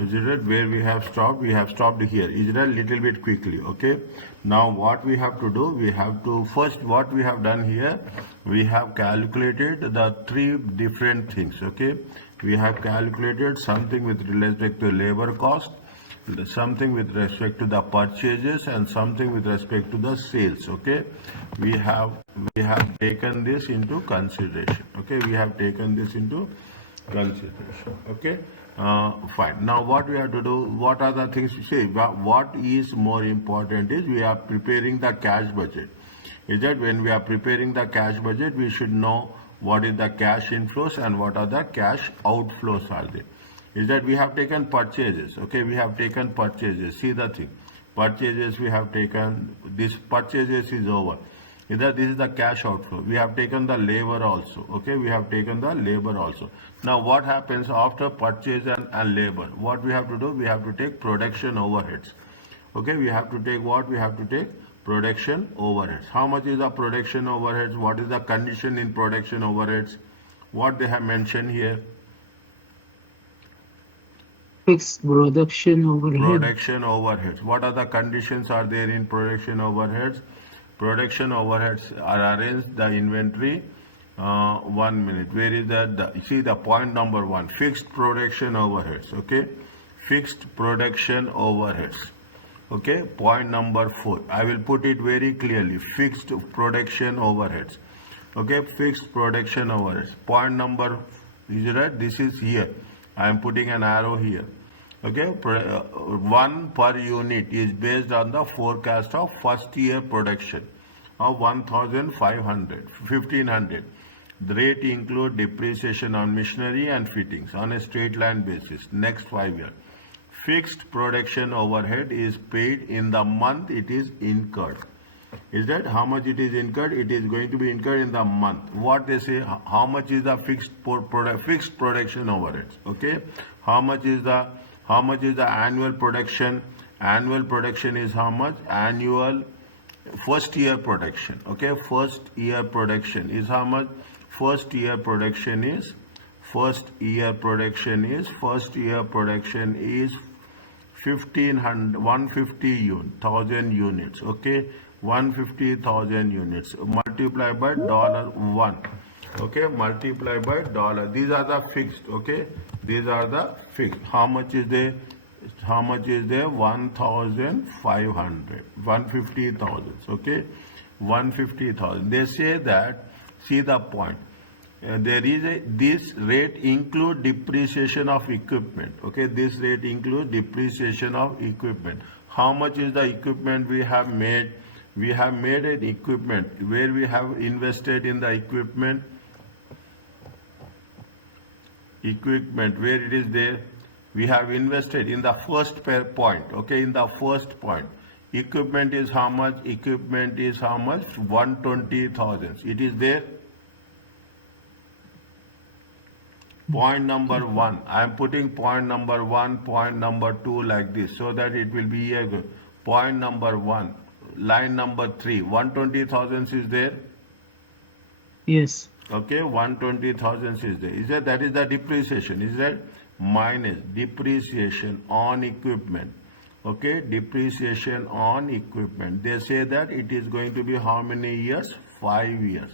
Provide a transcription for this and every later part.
Is it right? Where we have stopped? We have stopped here. Is it right? Little bit quickly. Okay. Now what we have to do? We have to first what we have done here. We have calculated the three different things. Okay. We have calculated something with respect to labor cost, something with respect to the purchases, and something with respect to the sales. Okay. We have taken this into consideration. Okay. We have taken this into consideration. Okay. Fine. Now what we have to do, what are the things to say? What is more important is we are preparing the cash budget. Is that when we are preparing the cash budget, we should know what is the cash inflows and what are the cash outflows are there. Is that we have taken purchases. Okay, we have taken purchases. See the thing. Purchases we have taken, this purchases is over. Either this is the cash outflow. We have taken the labor also. Okay, we have taken the labor also. Now what happens after purchase and labor? What we have to do? We have to take production overheads. Okay, we have to take what? We have to take production overheads. How much is the production overheads? What is the condition in production overheads? What they have mentioned here? Fixed production overhead. Production overheads. What are the conditions are there in production overheads? Production overheads are arranged the inventory. 1 minute. Where is that? See the point number 1. Fixed production overheads. Okay. Fixed production overheads. Okay. Point number 4. I will put it very clearly. Fixed production overheads. Okay. Fixed production overheads. Point number, is it right? This is here. I am putting an arrow here. Okay. 1 per unit is based on the forecast of first year production of 1500. The rate include depreciation on machinery and fittings on a straight line basis next 5 years. Fixed production overhead is paid in the month it is incurred. Is that how much it is incurred? It is going to be incurred in the month. What they say, how much is the fixed production overheads? Okay, how much is the annual production? Annual production is how much? Annual first year production. Okay, first year production is how much? First year production is 150,000 units. Okay, 150,000 units multiply by $1. Okay, multiply by dollar. These are the fixed. Okay, these are the fixed. How much is there? 1,500. 150,000. Okay, 150,000. They say that, see the point. This rate include depreciation of equipment. Okay, this rate include depreciation of equipment. How much is the equipment we have made? We have made an equipment where we have invested in the equipment where it is there. We have invested in the first point. Okay, in the first point, equipment is how much? 120,000. It is there. Point number 1. I am putting point number 1, point number 2 like this so that it will be a good. Point number 1, line number 3. 120,000 is there. Yes. Okay, 120,000 is there. Is that is the depreciation? Is that minus depreciation on equipment? Okay, depreciation on equipment. They say that it is going to be how many years? 5 years.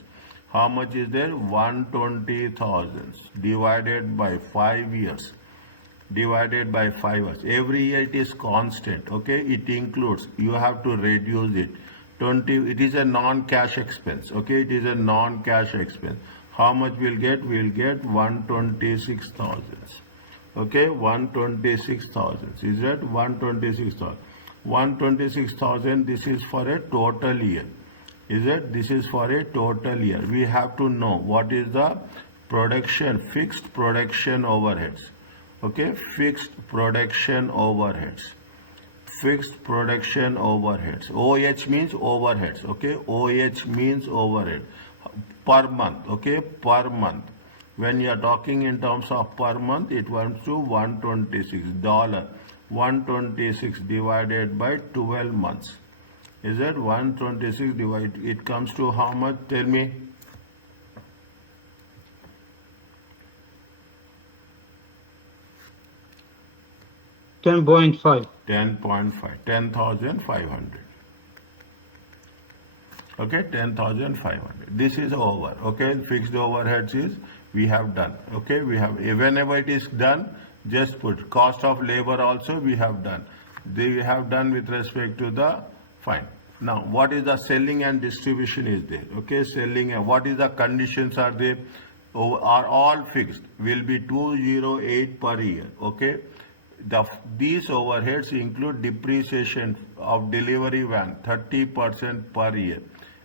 How much is there? 120,000 divided by 5 years. Divided by 5 years. Every year it is constant. Okay, it includes. You have to reduce it. 20. It is a non-cash expense. Okay, it is a non-cash expense. How much we'll get? We'll get 126,000. Okay, 126,000. Is that 126,000? 126,000. This is for a total year. Is it? This is for a total year. We have to know what is the production, fixed production overheads. Okay, fixed production overheads. Fixed production overheads. OH means overheads. Okay, OH means overhead. Per month. Okay, per month. When you are talking in terms of per month, it comes to $126. 126 divided by 12 months. Is that 126 divided? It comes to how much? Tell me. 10.5. 10.5, 10,500. Okay, 10,500. This is over. Okay, fixed overheads is we have done. Okay, we have, whenever it is done, just put cost of labor also we have done. They have done with respect to the fine. Now, what is the selling and distribution is there? Okay, selling and what is the conditions are there? Are all fixed. Will be 208 per year. Okay. These overheads include depreciation of delivery van 30% per year,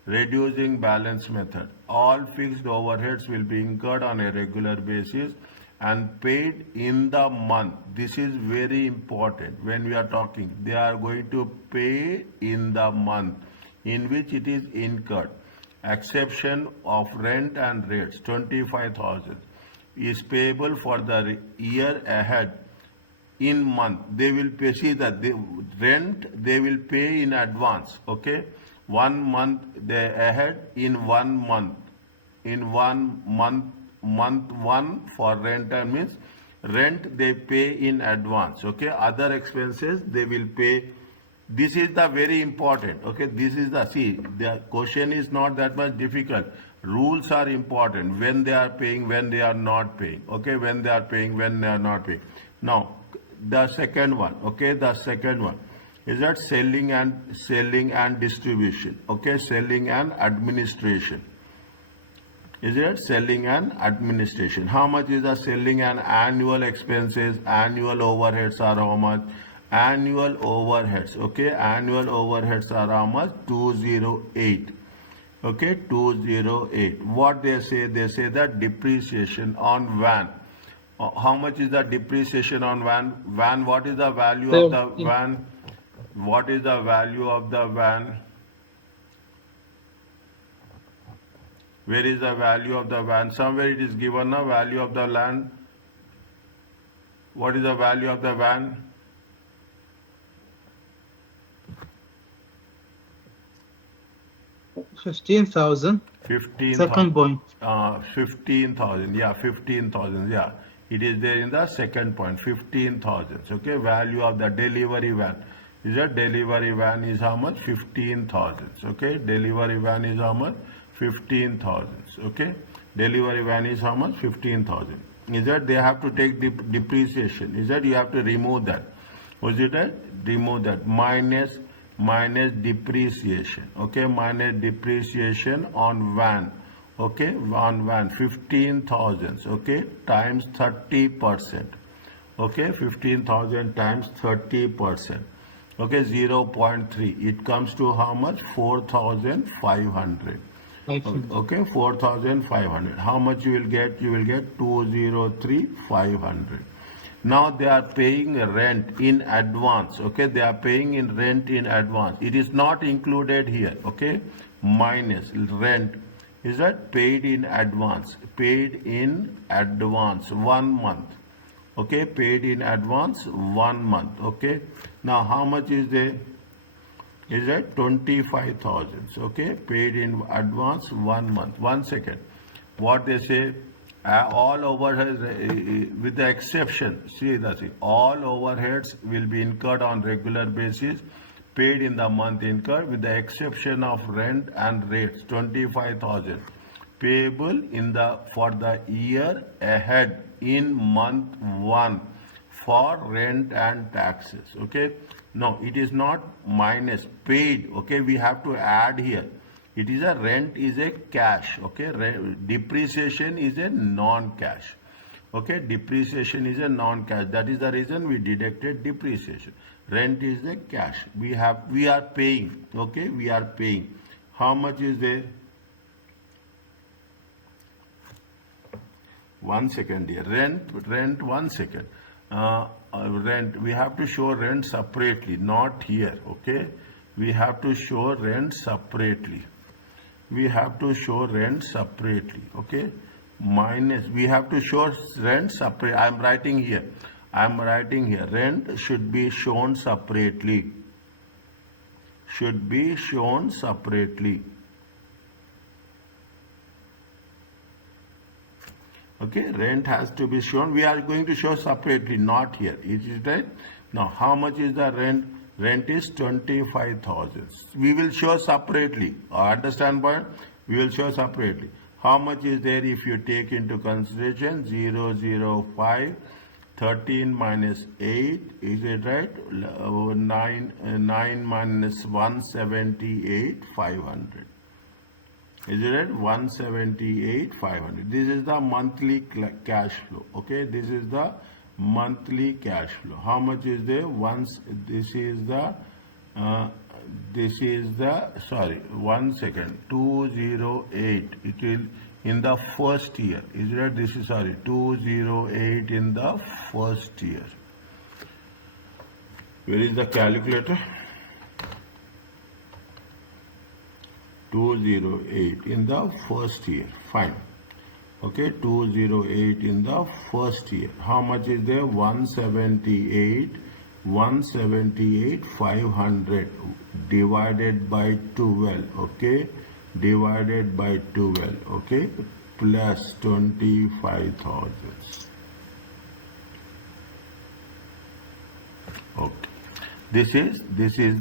reducing balance method. All fixed overheads will be incurred on a regular basis and paid in the month. This is very important when we are talking. They are going to pay in the month in which it is incurred. Exception of rent and rates 25,000 is payable for the year ahead in month. They will pay, see that the rent they will pay in advance. Okay, 1 month they ahead in 1 month, in 1 month, month 1 for rent, and means rent they pay in advance. Okay, other expenses they will pay. This is the very important. Okay, this is the, see, the question is not that much difficult. Rules are important, when they are paying, when they are not paying. Okay, when they are paying, when they are not paying. Now the second one, okay, the second one is that selling and distribution. Okay, selling and administration. Is it selling and administration? How much is the selling and annual expenses? Annual overheads are how much? Annual overheads. Okay, annual overheads are how much? 208. Okay, 208. What they say? They say that depreciation on van. How much is the depreciation on van? Van, what is the value of the 30. van? What is the value of the van? Where is the value of the van? Somewhere it is given a value of the land. What is the value of the van? 15,000. 15,000. Second point. 15,000. Yeah, 15,000. Yeah, it is there in the second point. 15,000. Okay, value of the delivery van. Is that delivery van is how much? 15,000. Okay, delivery van is how much? 15,000. Okay, delivery van is how much? 15,000. Is that they have to take depreciation? Is that you have to remove that? Was it that? Remove that minus depreciation. Okay, minus depreciation on van. Okay, on van 15,000. Okay, times 30%. Okay, 15,000 times 30%. Okay, 0.3. It comes to how much? 4,500. Okay, 4,500. How much you will get? You will get 203,500. Now they are paying rent in advance. Okay, they are paying in rent in advance. It is not included here. Okay, minus rent. Is that paid in advance? Paid in advance 1 month. Okay, paid in advance 1 month. Okay, now how much is there? Is that 25,000? Okay, paid in advance 1 month. 1 second. What they say? All overheads, with the exception, see the thing, all overheads will be incurred on regular basis, paid in the month incurred, with the exception of rent and rates, 25,000, payable in the for the year ahead in month 1 for rent and taxes. Okay, no, it is not minus, paid. Okay, we have to add here. It is a rent is a cash. Okay, depreciation is a non-cash. Okay, depreciation is a non-cash. That is the reason we deducted depreciation. Rent is a cash. We are paying. Okay, we are paying. How much is there? 1 second here. Rent 1 second. Rent, we have to show rent separately, not here. Okay, we have to show rent separately. We have to show rent separately. Okay, minus, we have to show rent separate. I am writing here. Rent should be shown separately. Should be shown separately. Okay, rent has to be shown. We are going to show separately, not here. It is right. Now, how much is the rent? Rent is 25,000. We will show separately. Understand point? We will show separately. How much is there if you take into consideration 005, 13 minus 8, is it right? 9 minus 178, 500. Is it right? 178, 500. This is the monthly cash flow. Okay, this is the monthly cash flow. How much is there? This is the sorry, 1 second, 208. It will in the first year. Is it right? This is, sorry, 208 in the first year. Where is the calculator? 208 in the first year. Fine. Okay, 208 in the first year. How much is there? 178, 500 divided by 12. Okay, divided by 12. Okay, plus 25,000. Okay. This is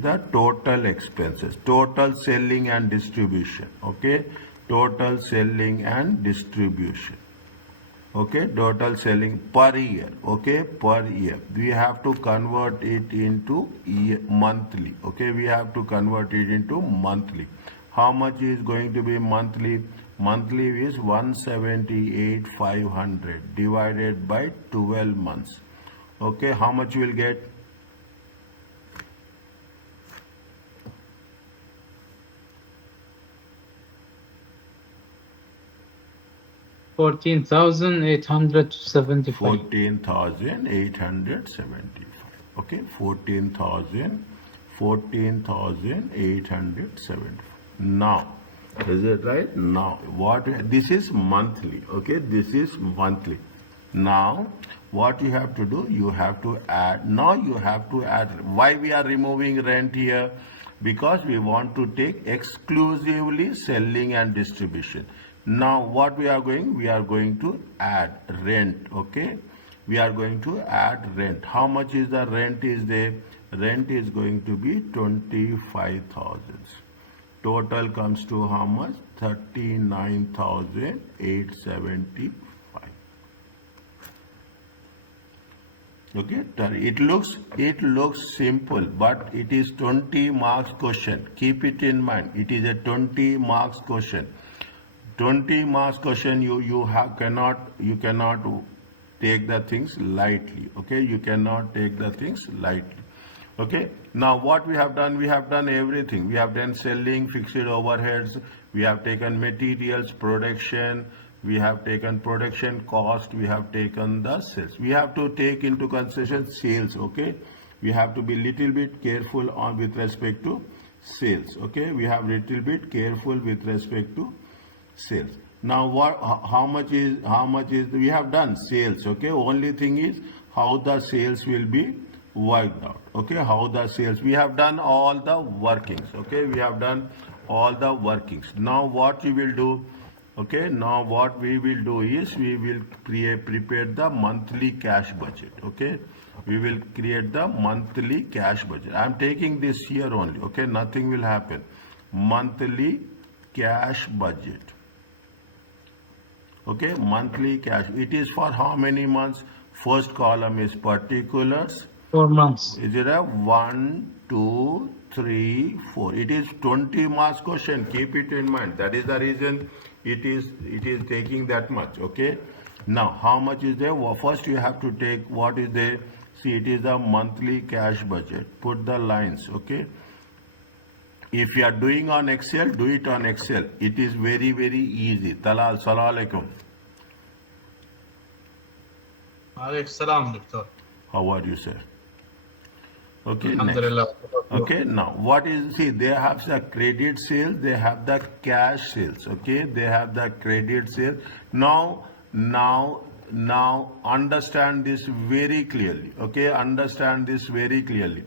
the total expenses, total selling and distribution. Okay, total selling and distribution. Okay, total selling per year. Okay, per year. We have to convert it into monthly. Okay, we have to convert it into monthly. How much is going to be monthly? Monthly is 178, 500 divided by 12 months. Okay, how much you will get? 14,875. 14,875. Okay, 14,875. Now, is it right? Now, this is monthly. Okay, this is monthly. Now, what you have to do? You have to add. Now you have to add. Why we are removing rent here? Because we want to take exclusively selling and distribution. Now what we are going? We are going to add rent. Okay, we are going to add rent. How much is the rent is there? Rent is going to be 25,000. Total comes to how much? 39,875. Okay, it looks simple, but it is 20 marks question. Keep it in mind. It is a 20 marks question. 20 marks question. You cannot take the things lightly. Okay, you cannot take the things lightly. Okay, now what we have done? We have done everything. We have done selling, fixed overheads. We have taken materials, production. We have taken production cost. We have taken the sales. We have to take into consideration sales. Okay, we have to be little bit careful with respect to sales. Okay, we have little bit careful with respect to sales. Now how much is we have done sales. Okay, only thing is how the sales will be worked out. Okay, how the sales, we have done all the workings. Okay, we have done all the workings. Now what we will do? Okay, now what we will do is we will prepare the monthly cash budget. Okay, we will create the monthly cash budget. I am taking this here only. Okay, nothing will happen. Monthly cash budget. Okay, monthly cash. It is for how many months? First column is particulars. 4 months. Is it a 1, 2, 3, 4? It is 20 marks question. Keep it in mind. That is the reason it is taking that much. Okay. Now, how much is there? Well, first you have to take what is there. See, it is the monthly cash budget. Put the lines. Okay. If you are doing on Excel, do it on Excel. It is very, very easy. Talal, salam alaikum. Alaykum salam, Doctor. How are you, sir? Okay, Alhamdulillah. Okay, now what is, see, they have the credit sales, they have the cash sales. Okay, they have the credit sales. Now understand this very clearly. Okay, understand this very clearly.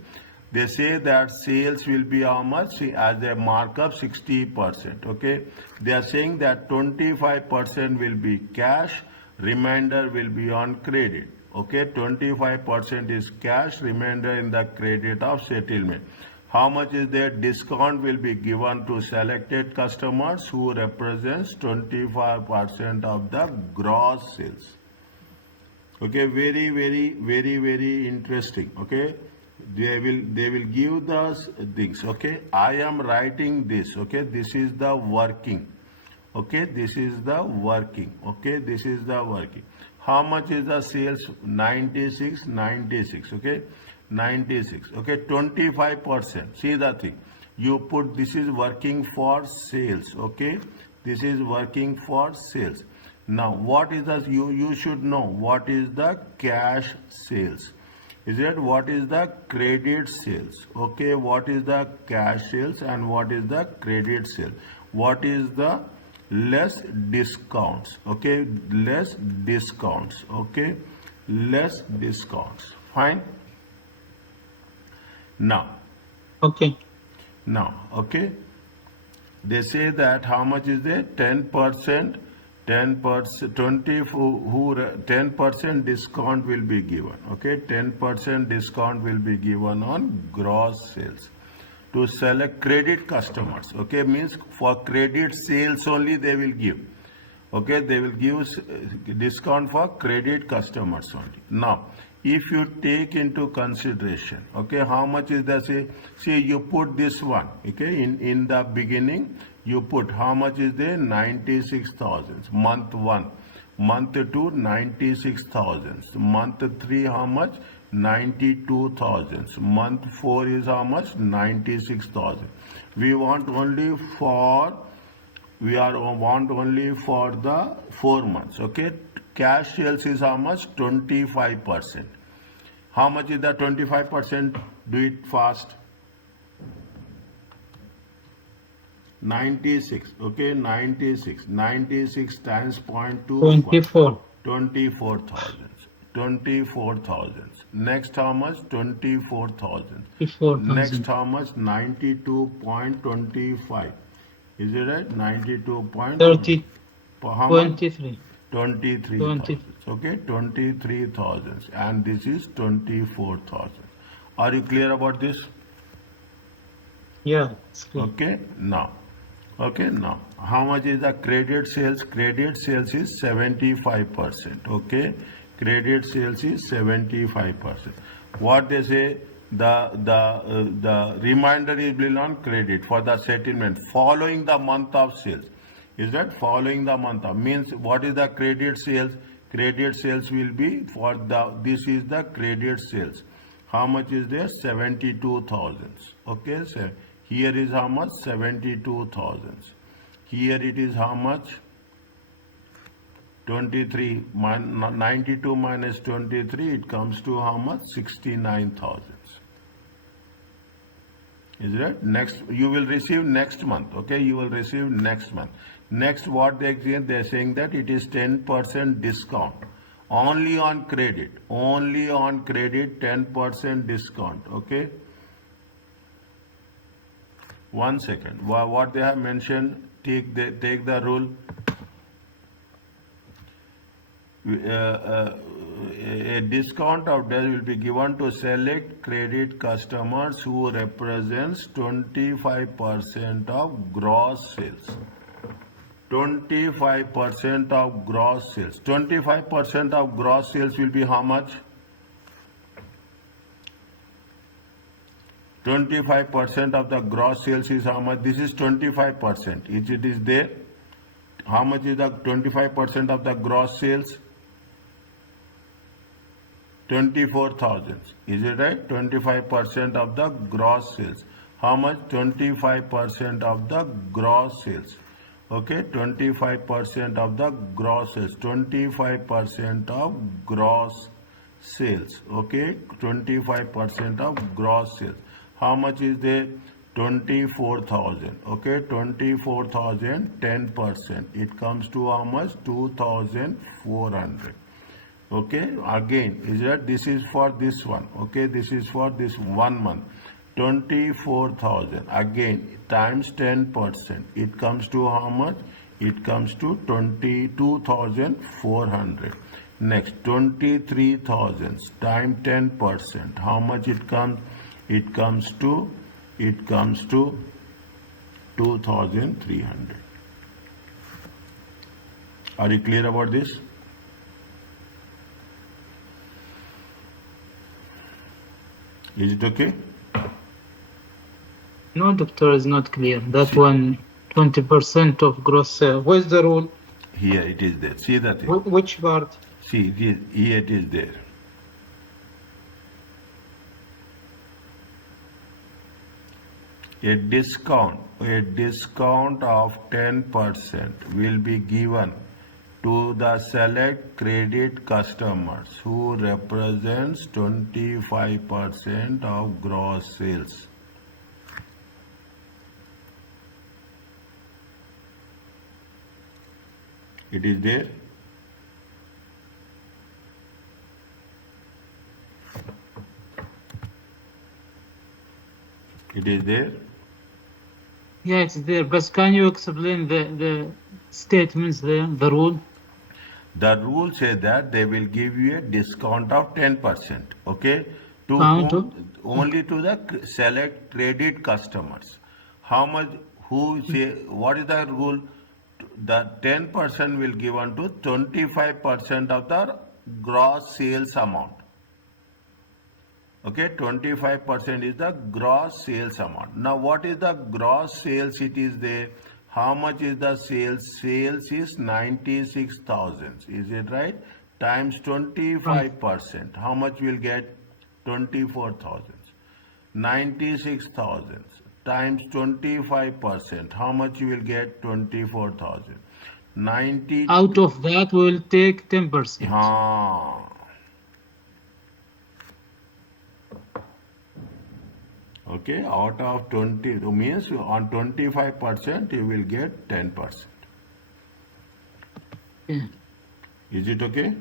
They say that sales will be how much? See, as a markup 60%. Okay, they are saying that 25% will be cash, remainder will be on credit. Okay, 25% is cash, remainder in the credit of settlement. How much is there? Discount will be given to selected customers who represents 25% of the gross sales. Okay, very interesting. Okay, they will give us things. Okay, I am writing this. Okay, this is the working. Okay, this is the working. Okay, this is the working. How much is the sales? 96. Okay, 96. Okay, 25%. See the thing, you put this is working for sales. Okay, this is working for sales. Now what is the, you should know what is the cash sales. Is it what is the credit sales? Okay, what is the cash sales and what is the credit sale? What is the less discounts? Okay, less discounts. Okay, less discounts. Fine. Now, Okay. okay, they say that how much is there? 10%, 10% discount will be given. Okay, 10% discount will be given on gross sales to select credit customers. Okay, means for credit sales only they will give. Okay, they will give discount for credit customers only. Now, if you take into consideration, okay, how much is the, see you put this one. Okay, in the beginning you put how much is there? 96,000. Month 1, month 2, 96,000. Month 3 how much? 92,000. Month 4 is how much? 96,000. We want only for the 4 months. Okay, cash sales is how much? 25%. How much is the 25%? Do it fast. 96. Okay, 96 times 0.2. 24,000. 24,000. Next how much? 24,000. Next how much? 92.25. Is it right? 92. 30. How much? 23. 23,000. Okay, 23,000. And this is 24,000. Are you clear about this? Yeah, it's clear. Okay, now. Okay, now how much is the credit sales? Credit sales is 75%. Okay, credit sales is 75%. What they say, the reminder is bill on credit for the settlement following the month of sales. Is that following the month of, means what is the credit sales? Credit sales will be for the, this is the credit sales. How much is there? 72,000. Okay, so here is how much? 72,000. Here it is how much? 23. 92 minus 23, it comes to how much? 69,000. Is it? Next, you will receive next month. Okay, you will receive next month. Next, what they are saying that it is 10% discount. Only on credit. Only on credit, 10% discount. Okay. 1 second. What they have mentioned, take the rule. A discount of that will be given to select credit customers who represents 25% of gross sales. 25% of gross sales. 25% of gross sales will be how much? 25% of the gross sales is how much? This is 25%. It is there. How much is the 25% of the gross sales? 24,000. Is it right? 25% of the gross sales. How much? 25% of the gross sales. Okay, 25% of the gross sales. 25% of gross sales. Okay, 25% of gross sales. How much is there? 24,000. Okay, 24,000, 10%. It comes to how much? 2,400. Okay, again, is that this is for this one. Okay, this is for this 1 month. 24,000 again times 10%. It comes to how much? It comes to 22,400. Next, 23,000 times 10%. How much it comes? It comes to 2,300. Are you clear about this? Is it okay? No, doctor, is not clear. That one, 20% of gross sale. Where's the rule? Here it is there. See that thing. Which part? See, here it is there. A discount of 10% will be given to the select credit customers who represents 25% of gross sales. It is there. It is there. Yeah, it's there. But can you explain the statements there, the rule? The rule says that they will give you a discount of 10%. Okay, to Count whom? Only to the select credit customers. How much? Who say? What is the rule? The 10% will given to 25% of the gross sales amount. Okay, 25% is the gross sales amount. Now, what is the gross sales? It is there. How much is the sales? Sales is 96,000. Is it right? Times 25%. How much will get? 24,000. 96,000 times 25%. How much you will get? 24,000. 90. Out of that, we'll take 10%. Okay, out of 20 means on 25% you will get 10%. Yeah. Is it okay?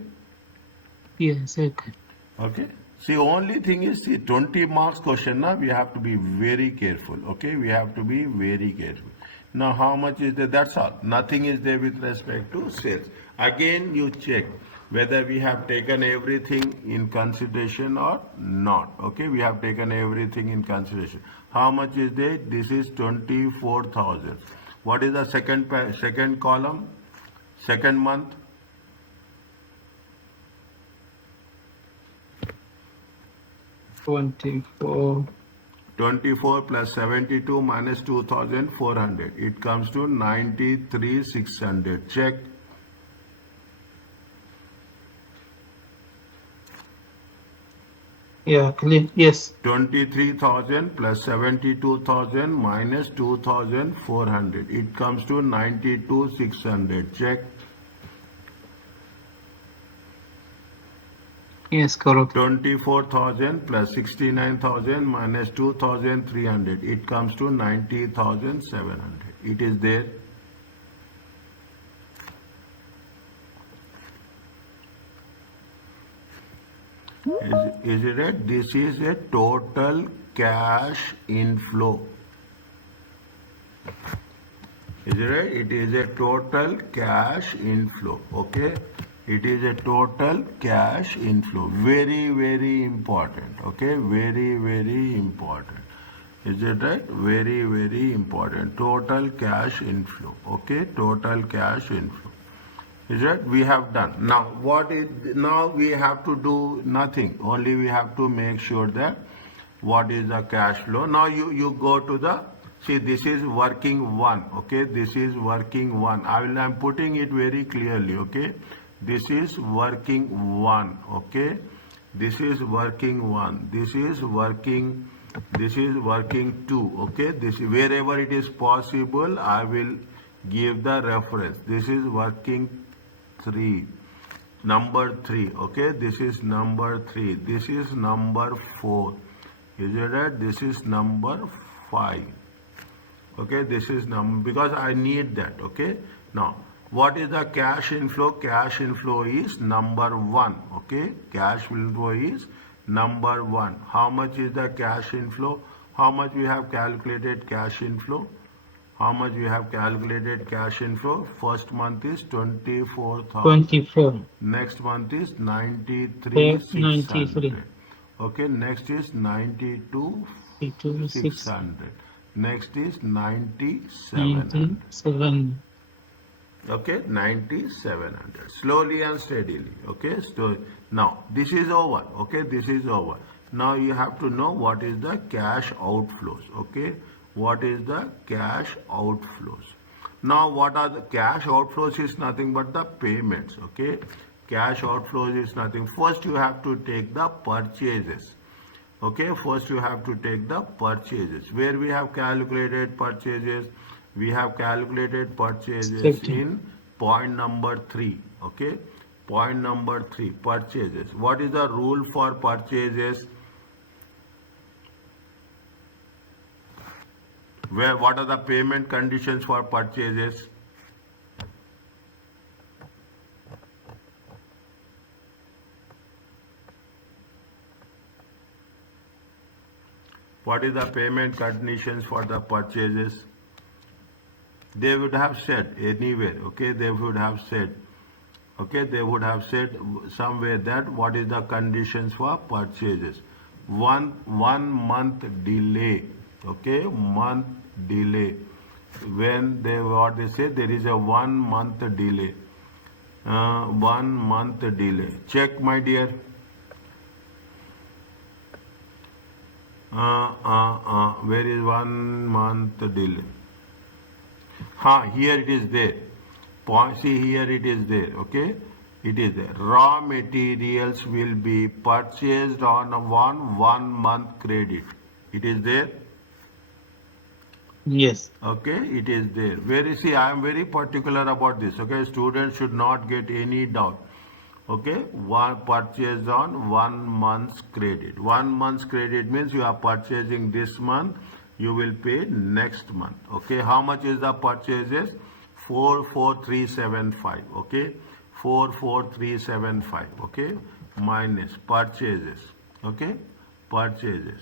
Yes, okay. Okay. See, only thing is, see, 20 marks question now, we have to be very careful. Okay, we have to be very careful. Now, how much is there? That's all. Nothing is there with respect to sales. Again, you check whether we have taken everything in consideration or not. Okay, we have taken everything in consideration. How much is there? This is 24,000. What is the second column? Second month? 24. 24 plus 72 minus 2,400. It comes to 93,600. Check. Yeah, clear. Yes. 23,000 plus 72,000 minus 2,400. It comes to 92,600. Check. Yes, correct. 24,000 plus 69,000 minus 2,300. It comes to 90,700. It is there. Is it right? This is a total cash inflow. Is it right? It is a total cash inflow. Okay. It is a total cash inflow. Very, very important. Okay. Very, very important. Is it right? Very, very important. Total cash inflow. Okay. Total cash inflow. Is that we have done. Now now we have to do nothing. Only we have to make sure that what is the cash flow. Now you go to the, see, this is working one. Okay, this is working one. I'm putting it very clearly. Okay, this is working one. Okay, this is working one. This is working two. Okay, this wherever it is possible, I will give the reference. This is working 3, number 3. Okay, this is number 3. This is number 4. Is it right? This is number 5. Okay, this is number, because I need that. Okay, now what is the cash inflow? Cash inflow is number 1. Okay, cash inflow is number 1. How much is the cash inflow? How much we have calculated cash inflow? How much we have calculated cash inflow? First month is 24,000. 24. Next month is 93. 93,600. Okay, next is 6. 92,600. Next is 9,700. 97. Okay, 9,700. Slowly and steadily. Okay, so now this is over. Okay, this is over. Now you have to know what is the cash outflows. Okay, what is the cash outflows? Now what are the cash outflows? Is nothing but the payments. Okay, cash outflows is nothing. First you have to take the purchases. Okay, first you have to take the purchases. Where we have calculated purchases? We have calculated purchases Statement. in point number 3. Okay, point number 3, purchases. What is the rule for purchases? What are the payment conditions for purchases? What is the payment conditions for the purchases? They would have said anywhere, okay, they would have said, okay, they would have said somewhere that what is the conditions for purchases. One month delay, okay, month delay. When they, what they say, there is a 1 month delay. 1 month delay. Check, my dear. Where is 1 month delay? Here it is there. See, here it is there. Okay, it is there. Raw materials will be purchased on a 1 month credit. It is there. Yes. Okay, it is there. See, I am very particular about this. Okay, students should not get any doubt. Okay, one purchase on 1 month's credit. 1 month's credit means you are purchasing this month, you will pay next month. Okay, how much is the purchases? 44375. Okay, 44375. Okay, minus purchases. Okay, purchases.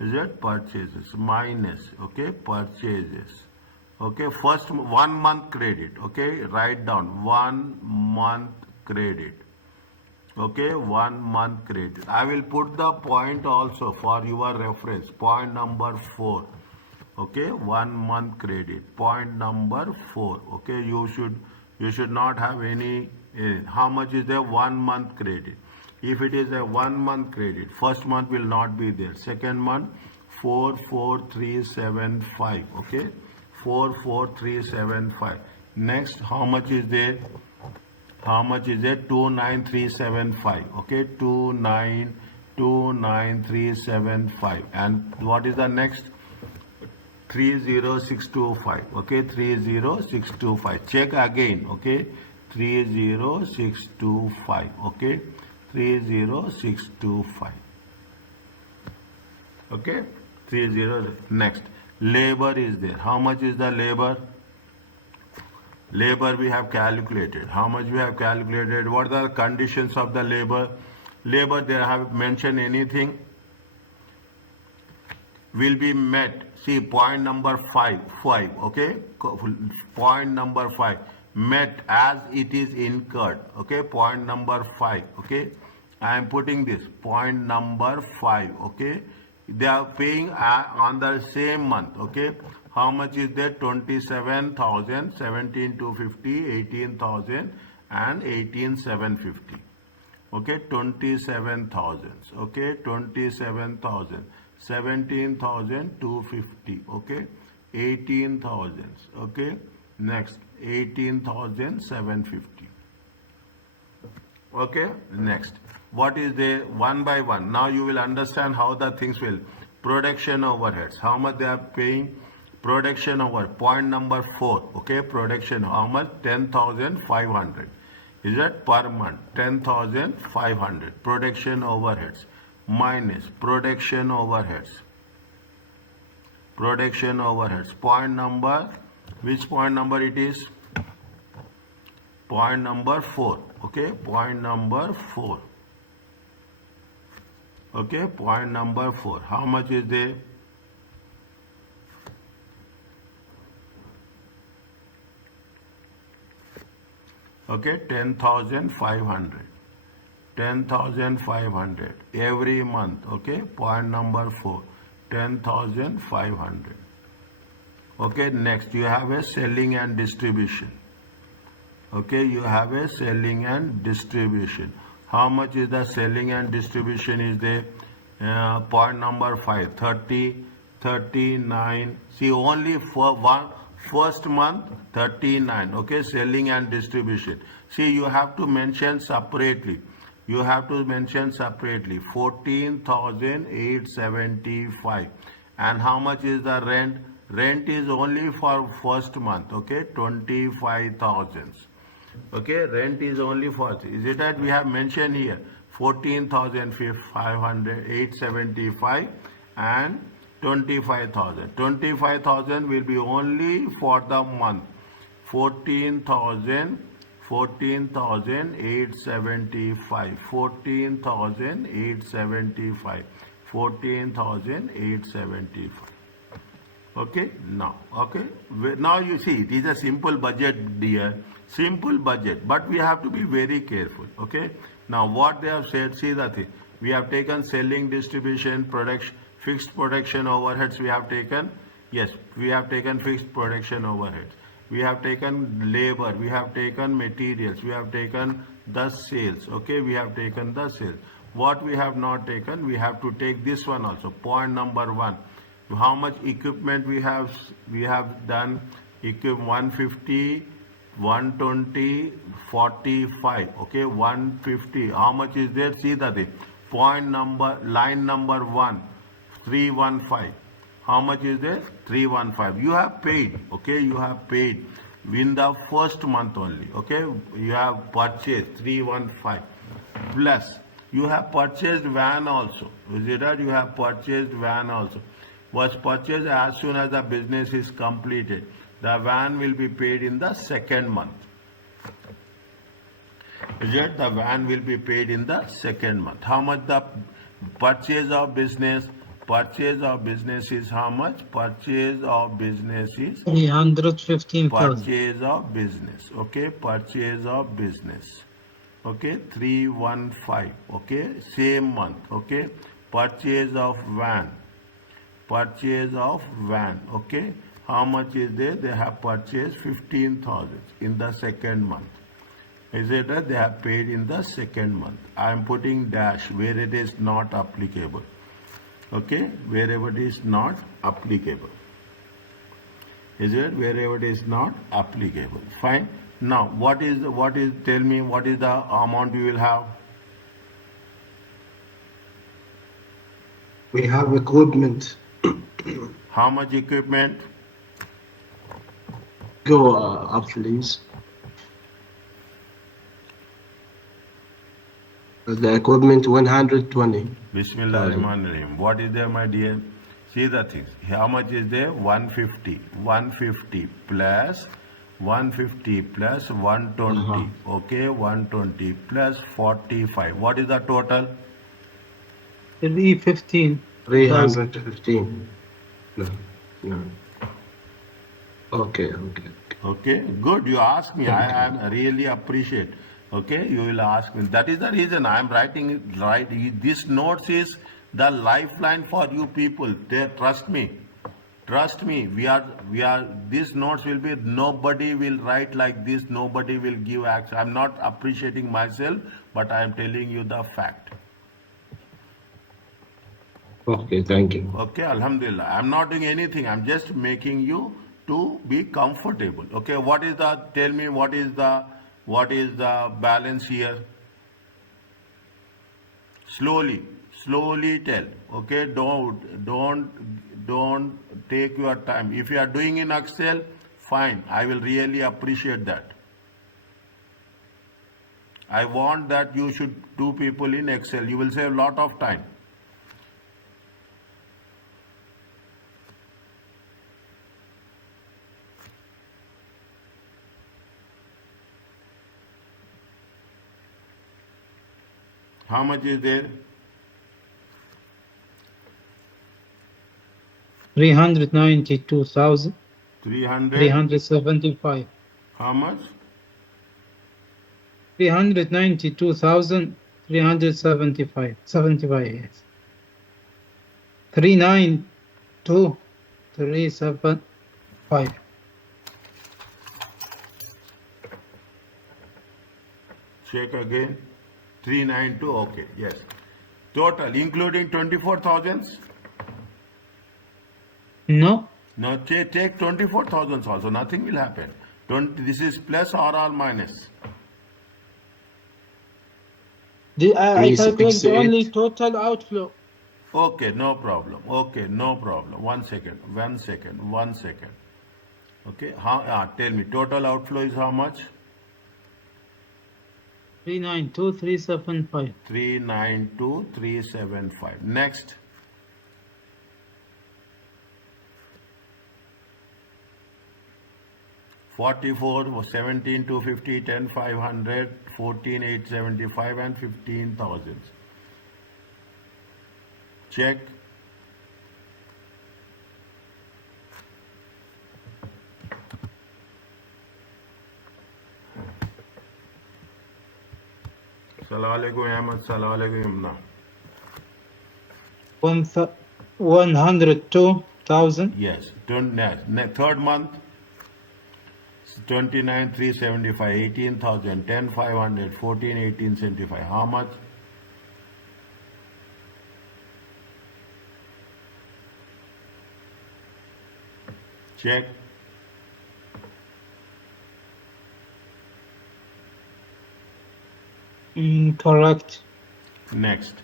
Is it purchases minus? Okay, purchases. Okay, first 1 month credit. Okay, write down 1 month credit. Okay, 1 month credit. I will put the point also for your reference. Point number 4. Okay, 1 month credit. Point number 4. Okay, you should not have any. How much is the 1 month credit? If it is a 1 month credit, first month will not be there. Second month 44375. Okay, 44375. Next, how much is there? How much is it? 29375. Okay, 29375. And what is the next? 30625. Okay, 30625. Check again. Okay, 30625. Okay, 30625. Okay, 30. Next, labor is there. How much is the labor? Labor we have calculated. How much we have calculated? What are the conditions of the labor? Labor, they have mentioned anything? Will be met. See, point number 5. Okay, point number 5. Met as it is incurred. Okay, point number 5. Okay, I am putting this point number 5. Okay, they are paying on the same month. Okay, how much is there? 27,000, 17,250, 18,000 and 18,750. Okay, 27,000. Okay, 27,000, 17,250. Okay, 18,000. Okay, next 18,750. Okay, next. What is there? One by one. Now you will understand how the things will. Production overheads. How much they are paying? Production over. Point number 4. Okay, production. How much? 10,500. Is that per month? 10,500. Production overheads minus production overheads. Production overheads. Point number. Which point number it is? Point number 4. Okay, point number 4. Okay, point number 4. How much is there? Okay, 10,500. 10,500 every month. Okay, point number 4, 10,500. Okay, next you have a selling and distribution. Okay, you have a selling and distribution. How much is the selling and distribution is there? Point number 5, 30, 39. See, only for first month 39. Okay, selling and distribution. See, you have to mention separately. You have to mention separately 14,875. And how much is the rent? Rent is only for first month. Okay, 25,000. Okay, rent is only for, is it that we have mentioned here 14,575 and 25,000. 25,000 will be only for the month. 14,000, 14,875, 14,875, 14,875. Okay, now, okay, now you see it is a simple budget, dear, simple budget, but we have to be very careful. Okay, now what they have said, see the thing, we have taken selling, distribution, production, fixed production overheads. We have taken, yes, we have taken fixed production overheads, we have taken labor, we have taken materials, we have taken the sales. Okay, we have taken the sales. What we have not taken, we have to take this one also. Point number 1, how much equipment we have done. 150, 120, 45. Okay, 150. How much is there? See the thing. Point number, line number 1, 315. How much is there? 315. You have paid. Okay, you have paid in the first month only. Okay, you have purchased 315 plus you have purchased van also. Is it that you have purchased van also? Was purchased as soon as the business is completed. The van will be paid in the second month. Is it? The van will be paid in the second month. How much the purchase of business? Purchase of business is how much? Purchase of business is 315,000. purchase of business. Okay, purchase of business. Okay, 315. Okay, same month. Okay, purchase of van. Purchase of van. Okay, how much is there? They have purchased 15,000 in the second month. Is it that they have paid in the second month? I am putting dash where it is not applicable. Okay, wherever it is not applicable. Is it? Wherever it is not applicable. Fine. Now, tell me what is the amount you will have? We have equipment. How much equipment? Go up, please. The equipment 120. Bismillah Rahman Rahim. What is there, my dear? See the things. How much is there? 150. 150 plus 150 plus 120. Okay, 120 plus 45. What is the total? 315. 315. No. Okay. Okay, good. You ask me. I really appreciate. Okay, you will ask me. That is the reason I am writing it right. This notes is the lifeline for you people. Trust me. Trust me. We are. These notes will be. Nobody will write like this. Nobody will give access. I'm not appreciating myself, but I am telling you the fact. Okay, thank you. Okay, Alhamdulillah. I'm not doing anything. I'm just making you to be comfortable. Okay, what is the? Tell me what is the balance here? Slowly tell. Okay, don't take your time. If you are doing in Excel, fine. I will really appreciate that. I want that you should do people in Excel. You will save a lot of time. How much is there? 392,000. 300. 375. How much? 392,375. 75, yes. 392,375. Check again. 392, okay, yes. Total, including 24,000s? No, No, take 24,000s also, nothing will happen. 20, this is plus or all minus? I calculated 368. only total outflow. Okay, no problem. Okay, no problem. 1 second. Okay, tell me, total outflow is how much? 392,375. 392,375. Next. $44, 17, 250, 10, 500, 14, 875, and 15,000. Check. Salaam alaikum, Ahmed. Salaam alaikum, Imna. 102,000. Yes. Third month, 29,375, 18,000, 10,500, 14, 1875. How much? Check. Incorrect. Next.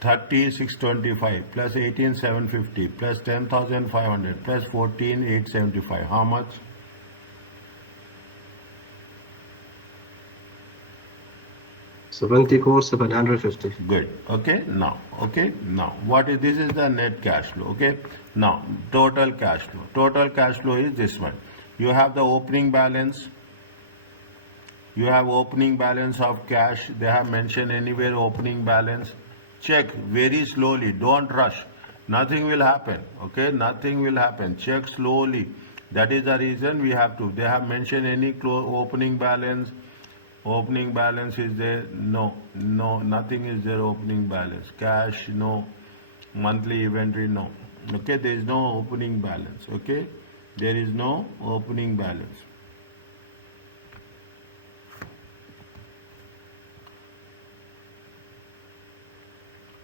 30,625 plus 18,750 plus 10,500 plus 14,875. How much? $74,750. Good. Okay. Now, what is this? Is the net cash flow. Okay. Now, total cash flow. Total cash flow is this one. You have the opening balance. You have opening balance of cash. They have mentioned anywhere opening balance. Check very slowly. Don't rush. Nothing will happen. Okay. Nothing will happen. Check slowly. That is the reason we have to. They have mentioned any opening balance. Opening balance is there? No, nothing is there. Opening balance, cash, no. Monthly inventory, no. Okay, there is no opening balance. Okay, there is no opening balance.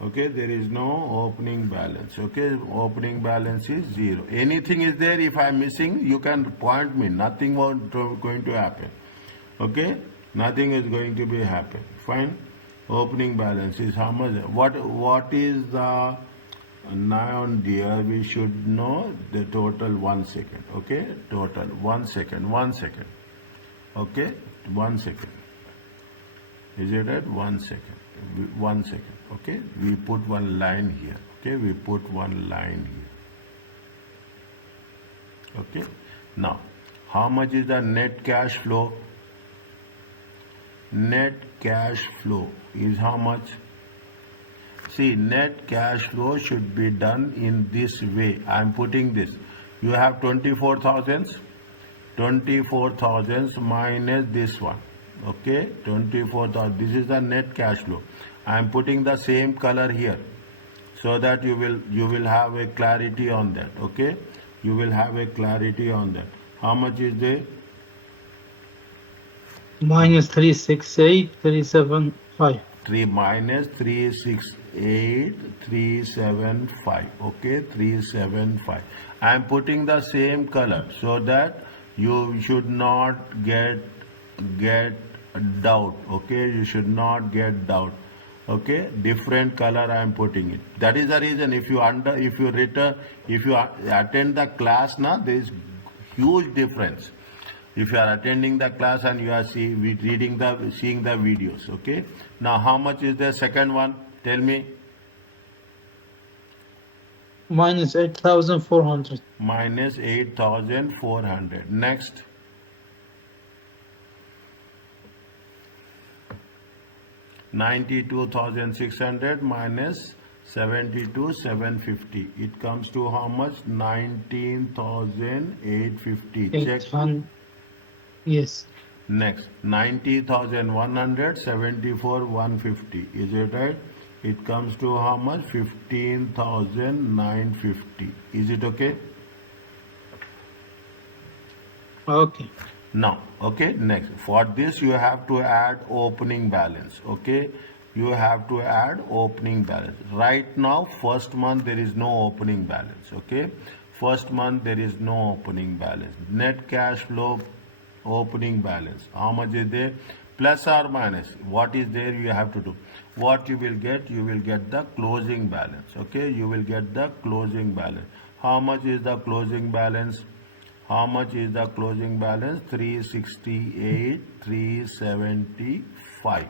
Okay, there is no opening balance. Okay, opening balance is 0. Anything is there? If I am missing, you can point me. Nothing going to happen. Okay. Nothing is going to be happen. Fine. Opening balance is how much? What is the noun, dear? We should know the total. 1 second. Okay. Total 1 second. 1 second. Okay. 1 second. Is it at 1 second? 1 second. Okay. We put one line here. Okay. We put one line here. Okay. Now, how much is the net cash flow? Net cash flow is how much? See, net cash flow should be done in this way. I am putting this. You have 24,000. 24,000 minus this one. Okay, 24,000. This is the net cash flow. I am putting the same color here, so that you will have a clarity on that. Okay, you will have a clarity on that. How much is there? Minus 368,375. 3 minus 368,375. Okay, 375. I am putting the same color so that you should not get doubt. Okay, you should not get doubt. Okay, different color I am putting it. That is the reason. If you attend the class now, there is huge difference. If you are attending the class and you are seeing the videos. Okay. Now, how much is the second one? Tell me. Minus 8,400. Minus 8,400. Next. $92,600 minus 72,750. It comes to how much? 19,850. Check. Yes. Next, 90,174,150. Is it right? It comes to how much? 15,950. Is it okay? Okay. Now, okay, next. For this, you have to add opening balance. Okay, you have to add opening balance. Right now, first month, there is no opening balance. Okay, first month, there is no opening balance. Net cash flow, opening balance. How much is there? Plus or minus. What is there, you have to do. What you will get the closing balance. Okay, you will get the closing balance. How much is the closing balance? How much is the closing balance? 368,375.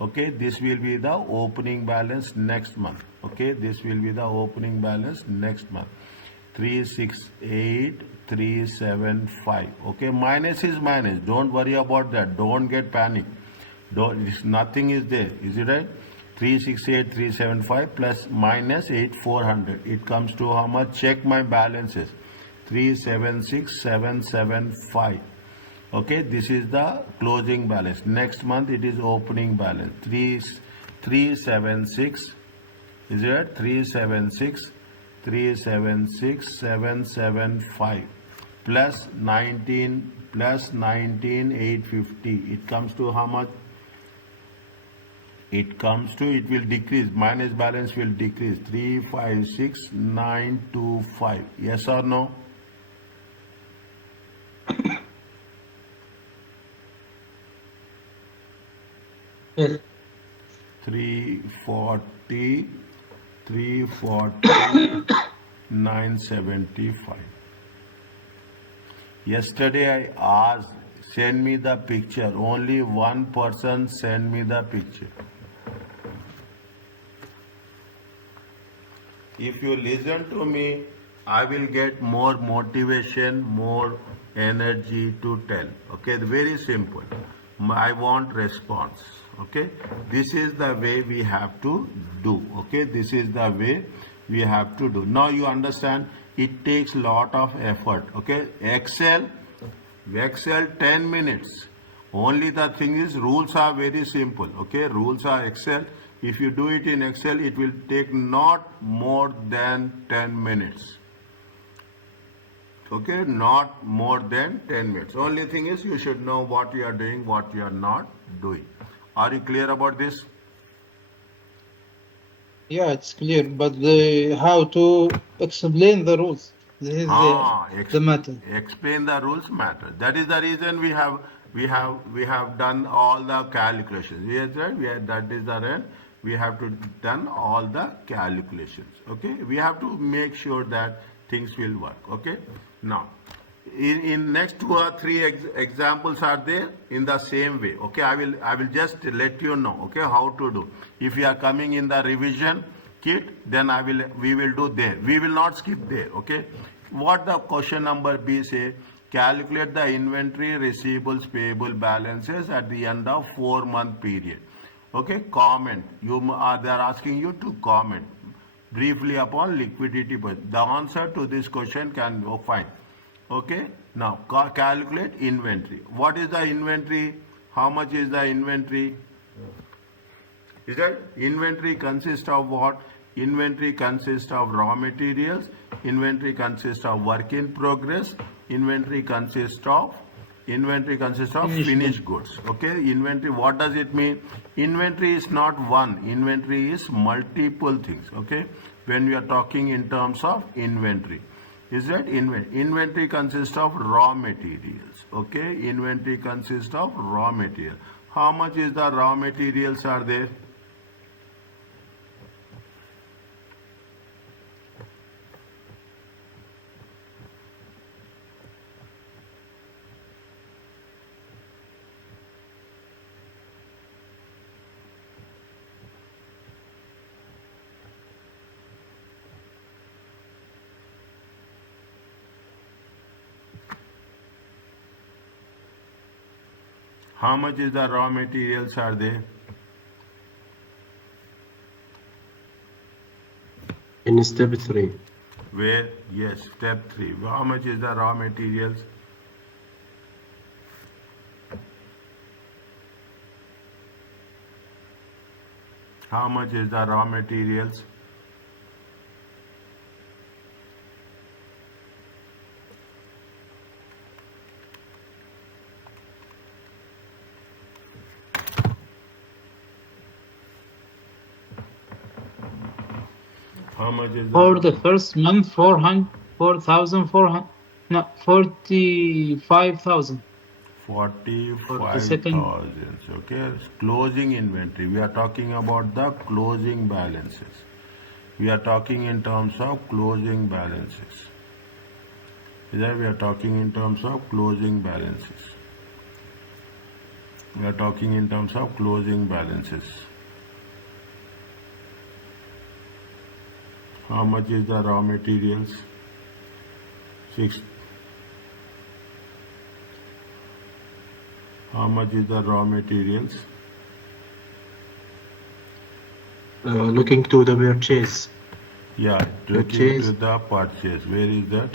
Okay, this will be the opening balance next month. Okay, this will be the opening balance next month. 368,375. Okay, minus is minus. Don't worry about that. Don't get panic. Nothing is there. Is it right? 368,375 plus minus 8,400. It comes to how much? Check my balances. 376,775. Okay, this is the closing balance. Next month it is opening balance. 376. Is it 376,775 plus 19,850. It comes to how much? It will decrease. Minus balance will decrease. 356,925. Yes or no? Yes. 340, 975. Yesterday I asked, send me the picture. Only one person send me the picture. If you listen to me, I will get more motivation, more energy to tell. Okay, very simple. I want response. Okay, this is the way we have to do. Okay, this is the way we have to do. Now you understand, it takes lot of effort. Okay, Excel 10 minutes. Only the thing is, rules are very simple. Okay, rules are Excel. If you do it in Excel, it will take not more than 10 minutes. Okay, not more than 10 minutes. Only thing is, you should know what you are doing, what you are not doing. Are you clear about this? Yeah, it's clear, but how to explain the rules? This is the matter. Explain the rules matter. That is the reason we have done all the calculations. Yes, right? That is the reason we have to done all the calculations. Okay, we have to make sure that things will work. Okay, now in next 2 or 3 examples are there in the same way. Okay, I will just let you know. Okay, how to do. If you are coming in the revision kit, then we will do there. We will not skip there. Okay, what the question number B say? Calculate the inventory, receivables, payable balances at the end of 4-month period. Okay, comment. They are asking you to comment briefly upon liquidity. The answer to this question can go fine. Okay, now calculate inventory. What is the inventory? How much is the inventory? Is that inventory consists of what? Inventory consists of raw materials. Inventory consists of work in progress. Inventory consists of finished goods. Okay, inventory, what does it mean? Inventory is not one. Inventory is multiple things. Okay, when we are talking in terms of inventory. Is that inventory consists of raw materials. Okay, inventory consists of raw material. How much is the raw materials are there? How much is the raw materials are there? In step 3. Where? Yes, step 3. How much is the raw materials? How much is the raw materials? How much is For the the first month, 4,400, no, 45,000. For the second, 45,000? Okay, closing inventory. We are talking about the closing balances. We are talking in terms of closing balances. Here we are talking in terms of closing balances. We are talking in terms of closing balances. How much is the raw materials? 6. How much is the raw materials? Looking to the purchase. Yeah, looking Purchase. to the purchase. Where is that?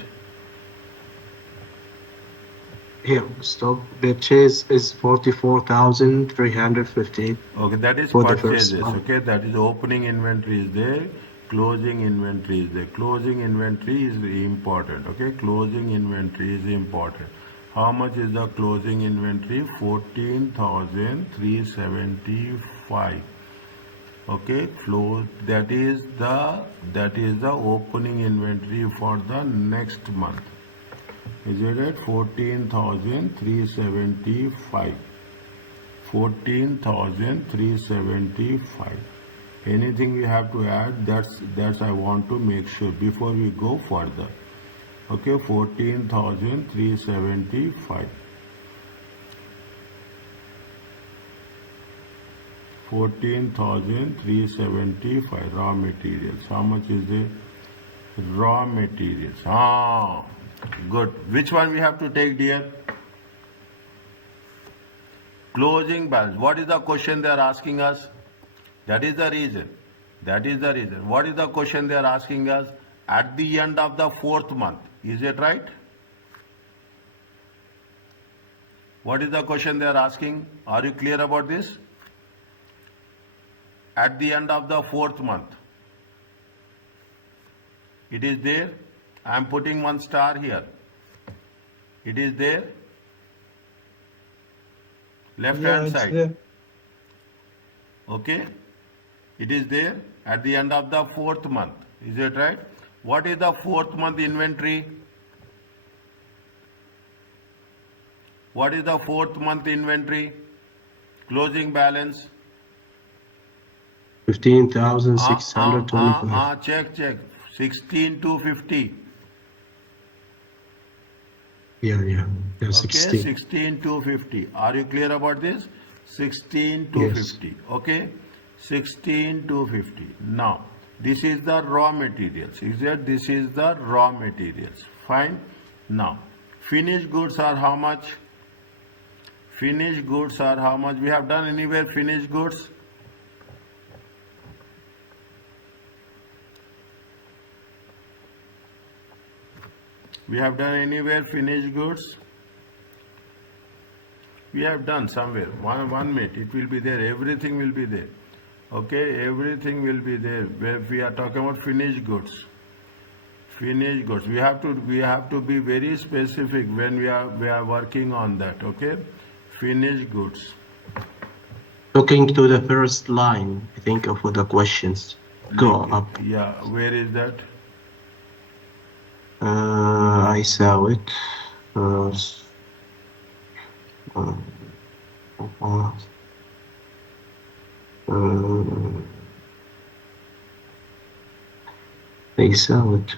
Here, stop. Purchase is 44,350 Okay, that is for the first purchases. month. Okay, that is opening inventory is there, closing inventory is there. Closing inventory is important. Okay, closing inventory is important. How much is the closing inventory? 14,375. Okay, close. That is the opening inventory for the next month. Is it at 14,375? 14,375. Anything we have to add? That's I want to make sure before we go further. Okay, 14,375. 14,375 raw materials. How much is the raw materials? Good. Which one we have to take, dear? Closing balance. What is the question they are asking us? That is the reason. That is the reason. What is the question they are asking us? At the end of the 4th month. Is it right? What is the question they are asking? Are you clear about this? At the end of the 4th month. It is there. I am putting one star here. It is there. Left yeah, hand it's side. there. Okay. It is there at the end of the 4th month. Is it right? What is the 4th month inventory? What is the 4th month inventory? Closing balance? 15,625. Check. 16,250. Yeah, Okay, 16. 16,250. Are you clear about this? Yes. 16,250. Okay, 16,250. Now, this is the raw materials. Is that this is the raw materials? Fine. Now, finished goods are how much? Finished goods are how much? We have done anywhere finished goods? We have done anywhere finished goods? We have done somewhere. One minute. It will be there. Everything will be there. Okay, everything will be there. Where we are talking about finished goods. Finished goods. We have to be very specific when we are working on that. Okay, finished goods. Looking to the first line, I think, of the questions. Go up. Yeah, where is that? I saw it. I saw it.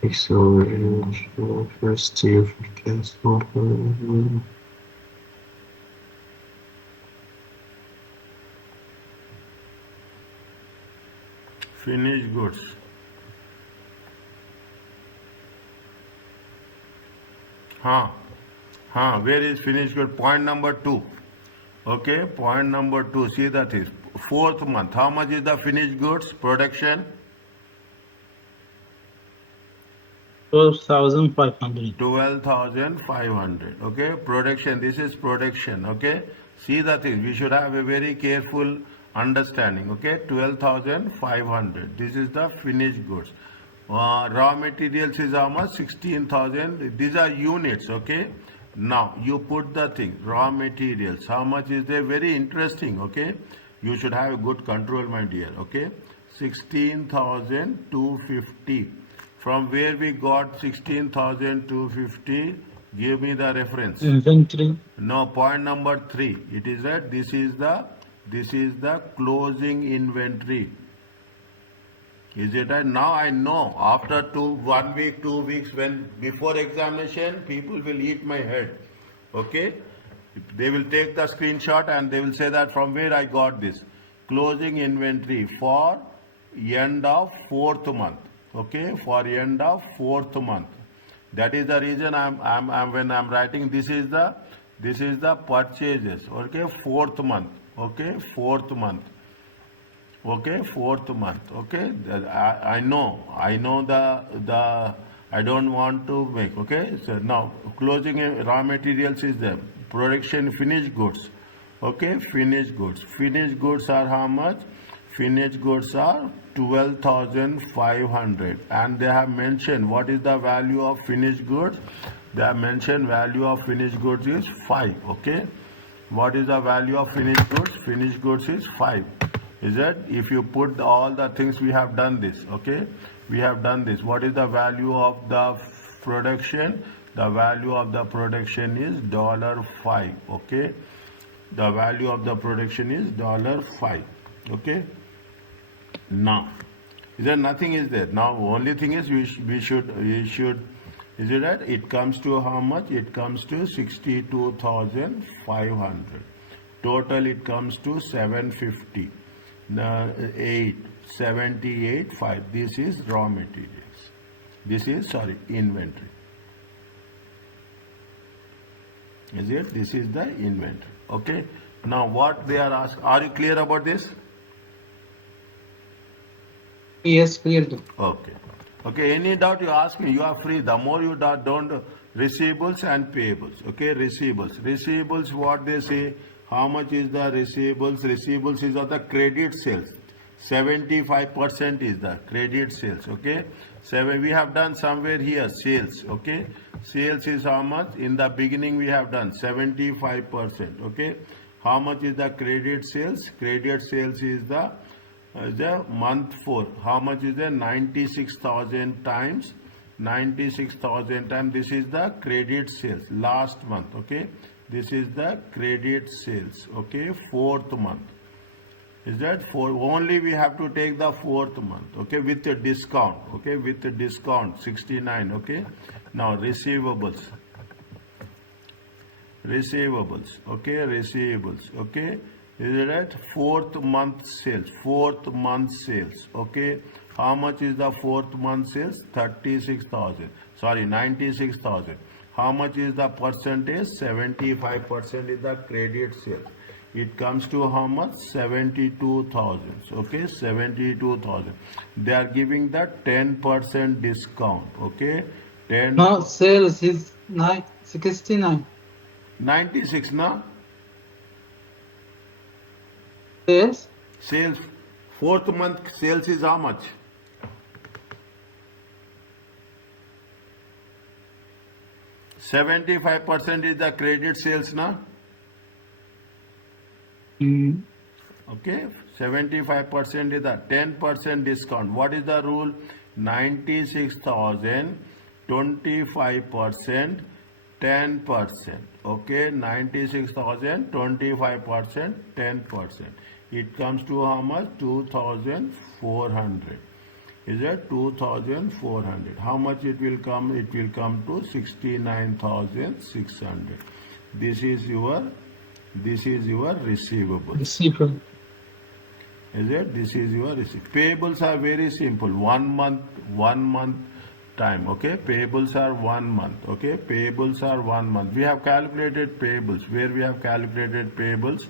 I saw it first year forecast. Finished goods. Where is finished good? Point number 2. Okay, point number 2, see that is fourth month. How much is the finished goods production? 12,500. 12,500. Okay, production, this is production. Okay, see the thing, we should have a very careful understanding. Okay, 12,500, this is the finished goods. Raw materials is how much? 16,000. These are units. Okay, now you put the thing, raw materials, how much is there? Very interesting. Okay, you should have a good control, my dear. Okay, 16,250. From where we got 16,250? Give me the reference. Inventory. No, point number 3. It is that this is the closing inventory. Is it right? Now I know after 1 week, 2 weeks, when before examination, people will eat my head. Okay? They will take the screenshot and they will say that from where I got this. Closing inventory for end of 4th month. Okay, for end of 4th month. That is the reason when I'm writing this is the purchases. Okay, 4th month. Okay, 4th month. Okay, 4th month. Okay, I know the I don't want to make. Okay, so now closing raw materials is the production finished goods. Okay, finished goods. Finished goods are how much? Finished goods are 12,500, and they have mentioned what is the value of finished goods. They have mentioned value of finished goods is 5. Okay, what is the value of finished goods? Finished goods is 5. Is that if you put all the things, we have done this. Okay, we have done this. What is the value of the production? The value of the production is $5. Okay, the value of the production is $5. Okay, now is there nothing is there? Now only thing is we should is it right? It comes to how much? It comes to 62,500. Total it comes to 750. 78.5. This is raw materials. This is inventory. Is it? This is the inventory. Okay. Now what they are asking? Are you clear about this? Yes, clear. Okay. Okay. Any doubt you ask me? You are free. The more you don't receivables and payables. Okay. Receivables. What they say? How much is the receivables? Receivables is of the credit sales. 75% is the credit sales. Okay. We have done somewhere here sales. Okay. Sales is how much? In the beginning we have done 75%. Okay. How much is the credit sales? Credit sales is the month 4. How much is there? 96,000 times 96,000 times. This is the credit sales last month. Okay. This is the credit sales. Okay, 4th month. Is that for only we have to take the 4th month. Okay, with a discount. Okay, with a discount 69. Okay, now receivables. Okay, receivables. Okay, is it right? 4th month sales. 4th month sales. Okay, how much is the 4th month sales? 36,000. Sorry, 96,000. How much is the percentage? 75% is the credit sales. It comes to how much? 72,000. Okay, 72,000. They are giving the 10% discount. Okay, 10. No, sales is 69. 96, na? Sales? Sales. 4th month sales is how much? $75% is the credit sales, na? Okay, 75% is the 10% discount. What is the rule? 96,000, 25%, 10%. Okay, 96,000, 25%, 10%. It comes to how much? 2,400. Is that 2,400? How much it will come? It will come to 69,600. This is your receivable. Receivable. Is it? This is your receivable. Payables are very simple. 1 month time. Okay, payables are 1 month. Okay, payables are 1 month. We have calculated payables. Where we have calculated payables?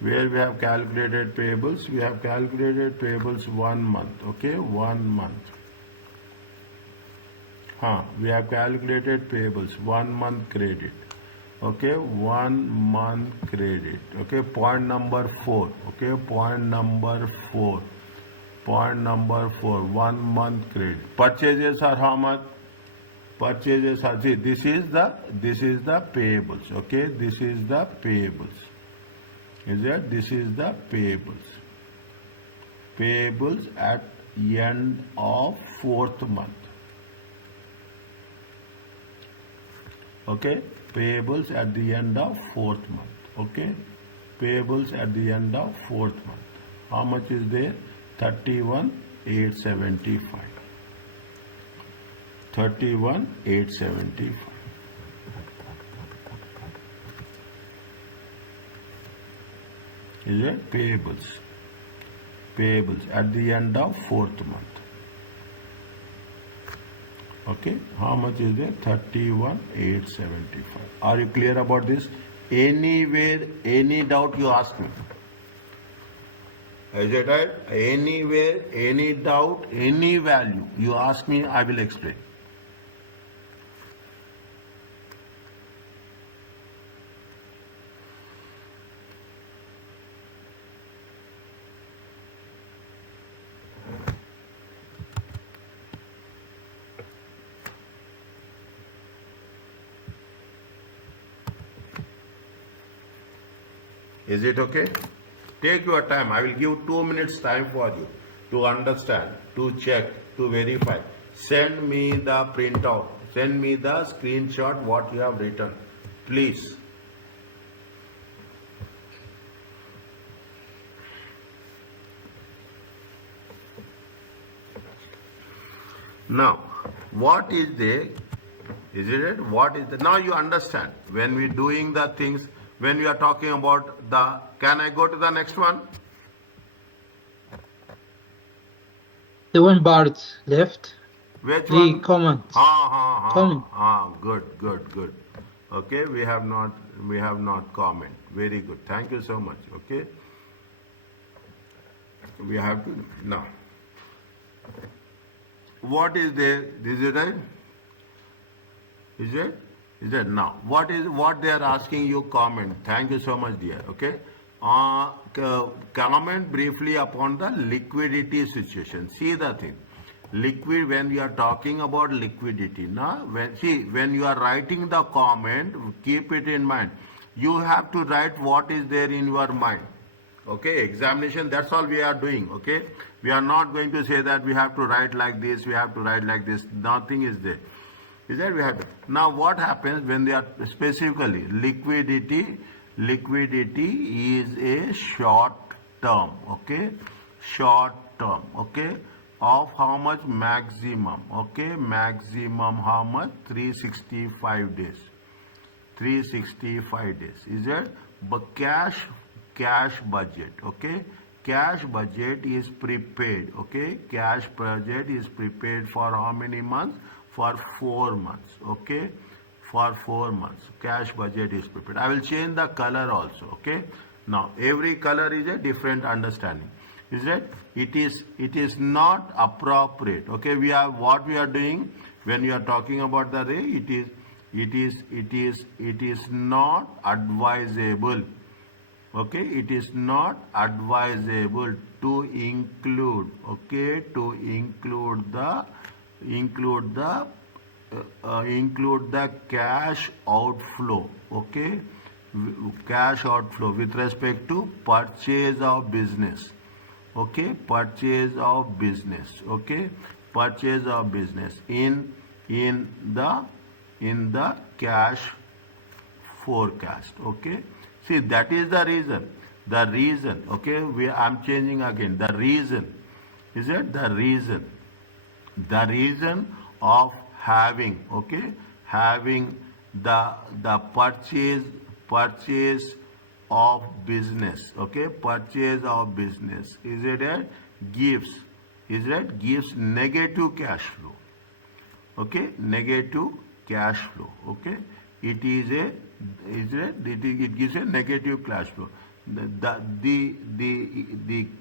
Where we have calculated payables? We have calculated payables 1 month. Okay, 1 month. We have calculated payables 1 month credit. Okay, 1 month credit. Okay, point number 4. Okay, point number 4. Point number 4. 1 month credit. Purchases are how much? Purchases are, see, this is the payables. Okay, this is the payables. Is that this is the payables? Payables at end of 4th month. Okay, payables at the end of 4th month. Okay, payables at the end of 4th month. How much is there? 31,875. 31,875. Is it payables? Payables at the end of 4th month. Okay, how much is there? 31,875. Are you clear about this? Anywhere, any doubt you ask me. Is it right? Anywhere, any doubt, any value you ask me, I will explain. Is it okay? Take your time. I will give 2 minutes time for you to understand, to check, to verify. Send me the printout. Send me the screenshot what you have written. Please. Now, what is the, is it? What is the, now you understand when we doing the things, when we are talking about the, can I go to the next one? The one part left. Which the one? comment. Comment. Good. Okay, we have not comment. Very good. Thank you so much. Okay. We have to now. What is there? Is it right? Is it? Is that now? What they are asking you? Comment. Thank you so much, dear. Okay. Comment briefly upon the liquidity situation. See the thing. Liquid, when we are talking about liquidity, when you are writing the comment, keep it in mind. You have to write what is there in your mind. Okay, examination, that's all we are doing. Okay, we are not going to say that we have to write like this, we have to write like this. Nothing is there. Is that we have to. Now what happens when they are specifically liquidity? Liquidity is a short term. Okay, short term. Okay, of how much? Maximum. Okay, maximum how much? 365 days. 365 days. Is it? But cash budget. Okay, cash budget is prepaid. Okay, cash budget is prepaid for how many months? For 4 months. Okay, for 4 months cash budget is prepared. I will change the color also. Okay, now every color is a different understanding. Is it? It is not appropriate. Okay, what we are doing when we are talking about the rate, it is not advisable. Okay, it is not advisable to include. Okay, to include the cash outflow. Okay, cash outflow with respect to purchase of business. Okay, purchase of business. Okay, purchase of business in the cash forecast. Okay, see, that is the reason. Okay, I'm changing again. The reason, is it? The reason of having, okay, having the purchase of business. Okay, purchase of business, is it? Gives negative cash flow. Okay, negative cash flow. Okay, it gives a negative cash flow. the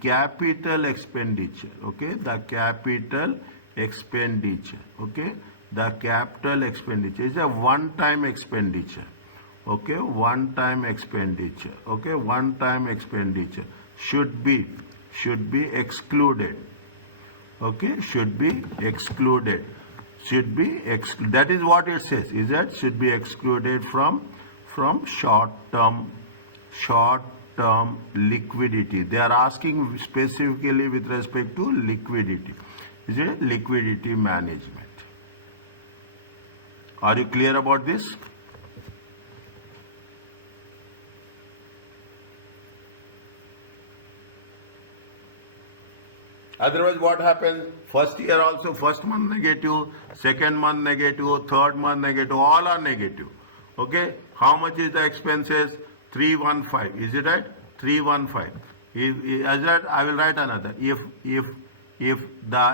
capital expenditure, okay, the capital expenditure, okay, the capital expenditure is a one-time expenditure, okay, one-time expenditure, okay, one-time expenditure should be excluded, okay, should be excluded, that is what it says, is that should be excluded from short-term liquidity. They are asking specifically with respect to liquidity. Is it liquidity management? Are you clear about this? Otherwise, what happens? First year also, first month negative, second month negative, third month negative, all are negative. Okay? How much is the expenses? 315. Is it right? 315. As that, I will write another. If the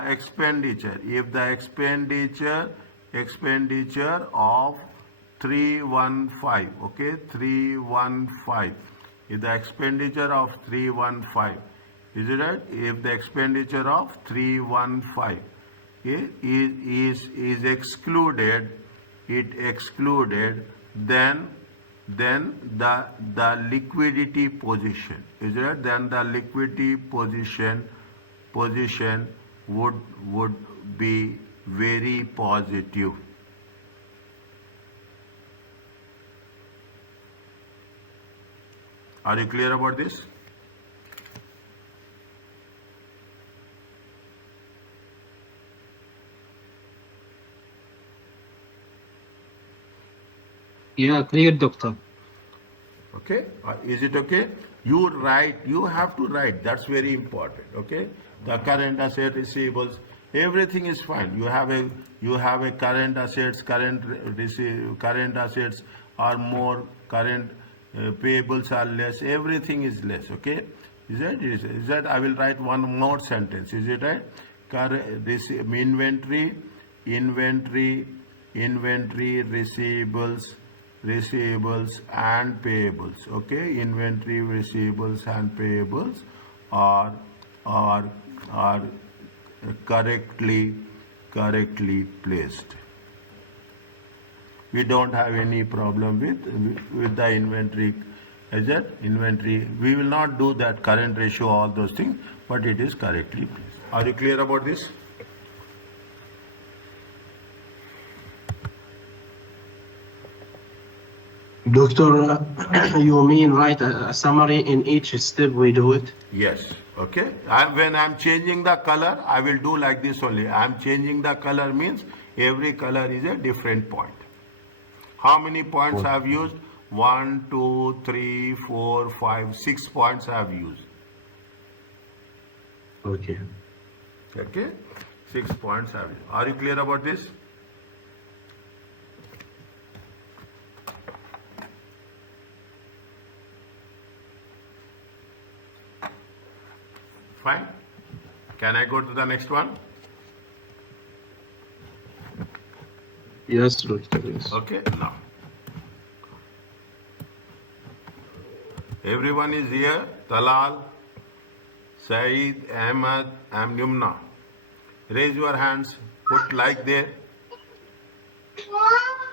expenditure of 315, okay, 315. If the expenditure of 315, is it right? If the expenditure of 315 is excluded, then the liquidity position, is it right? Then the liquidity position would be very positive. Are you clear about this? Yeah, clear, doctor. Okay, is it okay? You have to write, that's very important, okay? The current asset, receivables, everything is fine. You have a current assets, current assets are more, current payables are less, everything is less, okay? Is that I will write one more sentence, is it right? Inventory, receivables and payables, okay, inventory, receivables and payables are correctly placed. We don't have any problem with the inventory. Is that inventory? We will not do that current ratio, all those things, but it is correctly placed. Are you clear about this? Doctor, you mean write a summary in each step we do it? Yes. Okay. When I'm changing the color, I will do like this only. I'm changing the color means every color is a different point. How many points I have used? 1, 2, 3, 4, 5, 6 points I have used. Okay. Okay. 6 points I have used. Are you clear about this? Fine. Can I go to the next one? Yes, doctor, yes. Okay, now. Everyone is here. Talal, Saeed, Ahmad, and Yumna. Raise your hands. Put like there.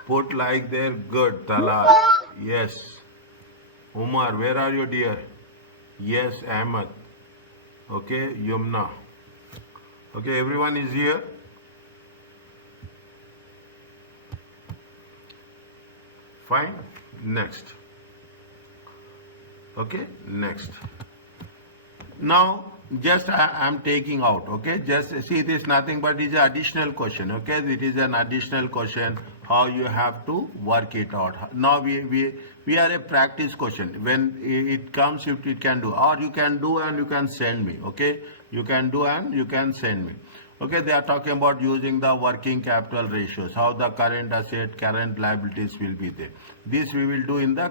Put like there. Good, Talal. Yes. Umar, where are you, dear? Yes, Ahmad. Okay, Yumna. Okay, everyone is here. Fine. Next. Okay, next. Now, just I am taking out, okay? Just see, this nothing but is an additional question, okay? It is an additional question, how you have to work it out. Now, we are a practice question. When it comes, if it can do, or you can do and you can send me, okay? You can do and you can send me. Okay, they are talking about using the working capital ratios, how the current asset, current liabilities will be there. This we will do in the,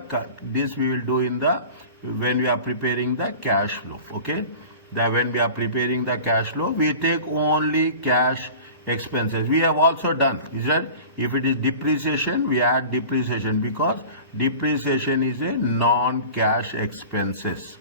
when we are preparing the cash flow, okay? When we are preparing the cash flow, we take only cash expenses. We have also done, is that if it is depreciation, we add depreciation, because depreciation is a non-cash expenses.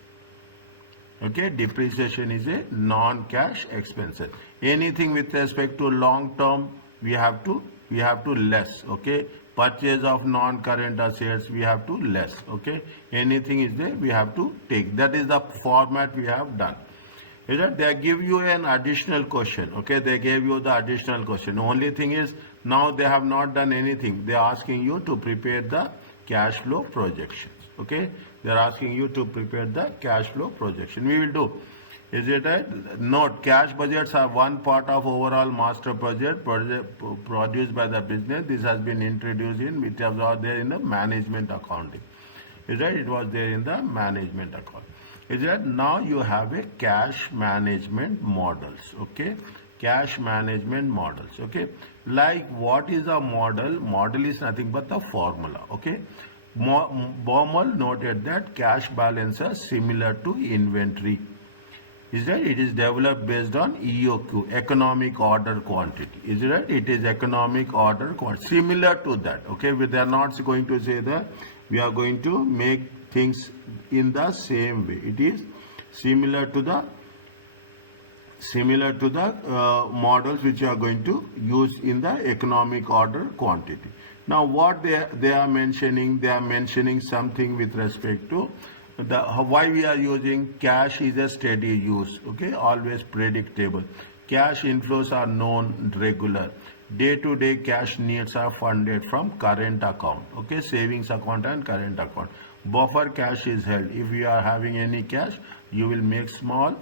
Okay, depreciation is a non-cash expenses. Anything with respect to long term, we have to less. Okay, purchase of non-current assets, we have to less. Okay, anything is there, we have to take. That is the format we have done. Is that they give you an additional question. Okay, they gave you the additional question. Only thing is now they have not done anything. They are asking you to prepare the cash flow projections. Okay, they are asking you to prepare the cash flow projection. We will do. Is it right? Note, cash budgets are one part of overall master budget produced by the business. This has been introduced in, which was there in the management accounting. Is that it was there in the management account. Is that now you have a cash management models. Okay, cash management models. Okay, like what is a model? Model is nothing but the formula. Okay, Baumol noted that cash balance are similar to inventory. Is that it is developed based on EOQ, economic order quantity. Is it right? It is economic order quantity, similar to that. Okay, they are not going to say that we are going to make things in the same way. It is similar to the models which you are going to use in the economic order quantity. Now what they are mentioning something with respect to why we are using cash is a steady use. Okay, always predictable. Cash inflows are known, regular. Day-to-day cash needs are funded from current account. Okay, savings account and current account. Buffer cash is held. If you are having any cash, you will make small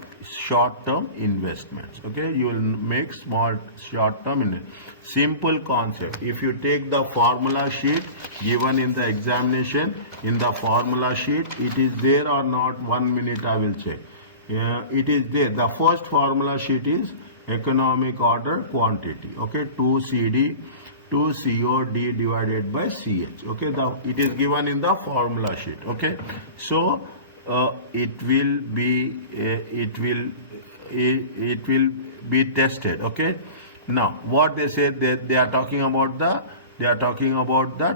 short-term investments. Okay, you will make small short-term investments. Simple concept. If you take the formula sheet given in the examination, in the formula sheet, it is there or not? 1 minute I will check. It is there. The first formula sheet is economic order quantity. Okay, 2CD 2COD divided by CH. Okay, it is given in the formula sheet. Okay, so it will be tested. Okay, now what they say, they are talking about the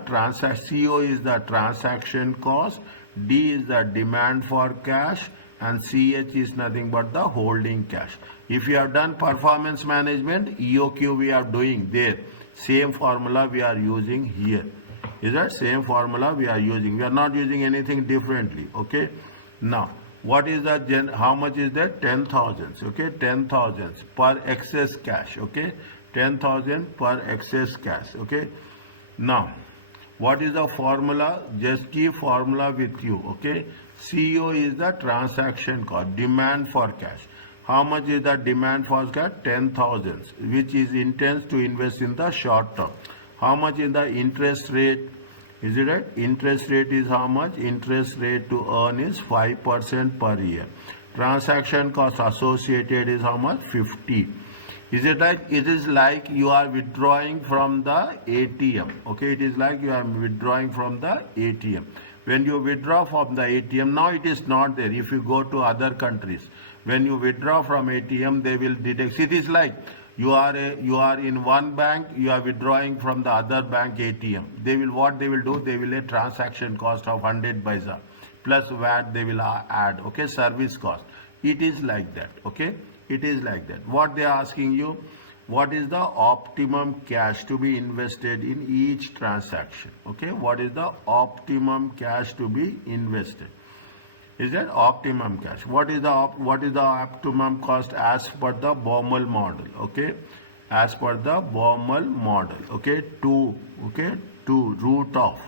transaction. CO is the transaction cost, D is the demand for cash, and CH is nothing but the holding cash. If you have done performance management, EOQ we are doing there. Same formula we are using here. Is that same formula we are using? We are not using anything differently. Okay. Now, what is the how much is that? 10,000. Okay, 10,000 per excess cash. Okay, 10,000 per excess cash. Okay. Now, what is the formula? Just keep formula with you. Okay. CO is the transaction cost, demand for cash. How much is the demand for cash? 10,000, which is intends to invest in the short term. How much is the interest rate? Is it right? Interest rate is how much? Interest rate to earn is 5% per year. Transaction cost associated is how much? 50. Is it right? It is like you are withdrawing from the ATM. Okay, it is like you are withdrawing from the ATM. When you withdraw from the ATM, now it is not there. If you go to other countries, when you withdraw from ATM, they will deduct. It is like you are in one bank, you are withdrawing from the other bank ATM. They will do? They will a transaction cost of 100 paisa plus VAT they will add. Okay, service cost. It is like that. Okay, it is like that. What they are asking you, what is the optimum cash to be invested in each transaction? Okay, what is the optimum cash to be invested? Is that optimum cash? What is the optimum cost as per the Baumol model? Okay, as per the Baumol model. Okay, 2 root of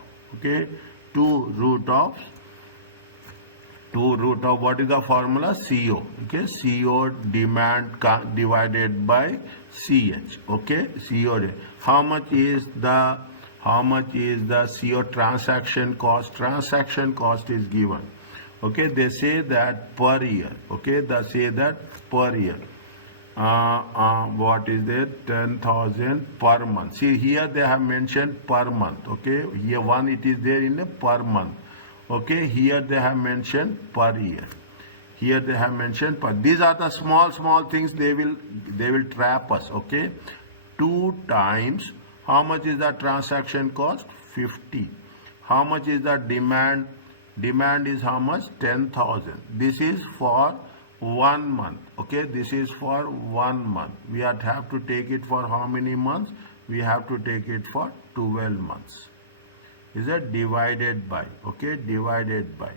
what is the formula? CO. Okay, CO demand divided by CH. Okay, CO. How much is the CO transaction cost? Transaction cost is given. Okay, they say that per year. Okay, they say that per year. What is it? 10,000 per month. See, here they have mentioned per month. Okay, here one it is there in a per month. Okay, here they have mentioned per year. Here they have mentioned per. These are the small things they will trap us. Okay, 2 times how much is the transaction cost? 50. How much is the demand? Demand is how much? 10,000. This is for 1 month. Okay, this is for 1 month. We have to take it for how many months? We have to take it for 12 months. Is that divided by? Okay, divided by.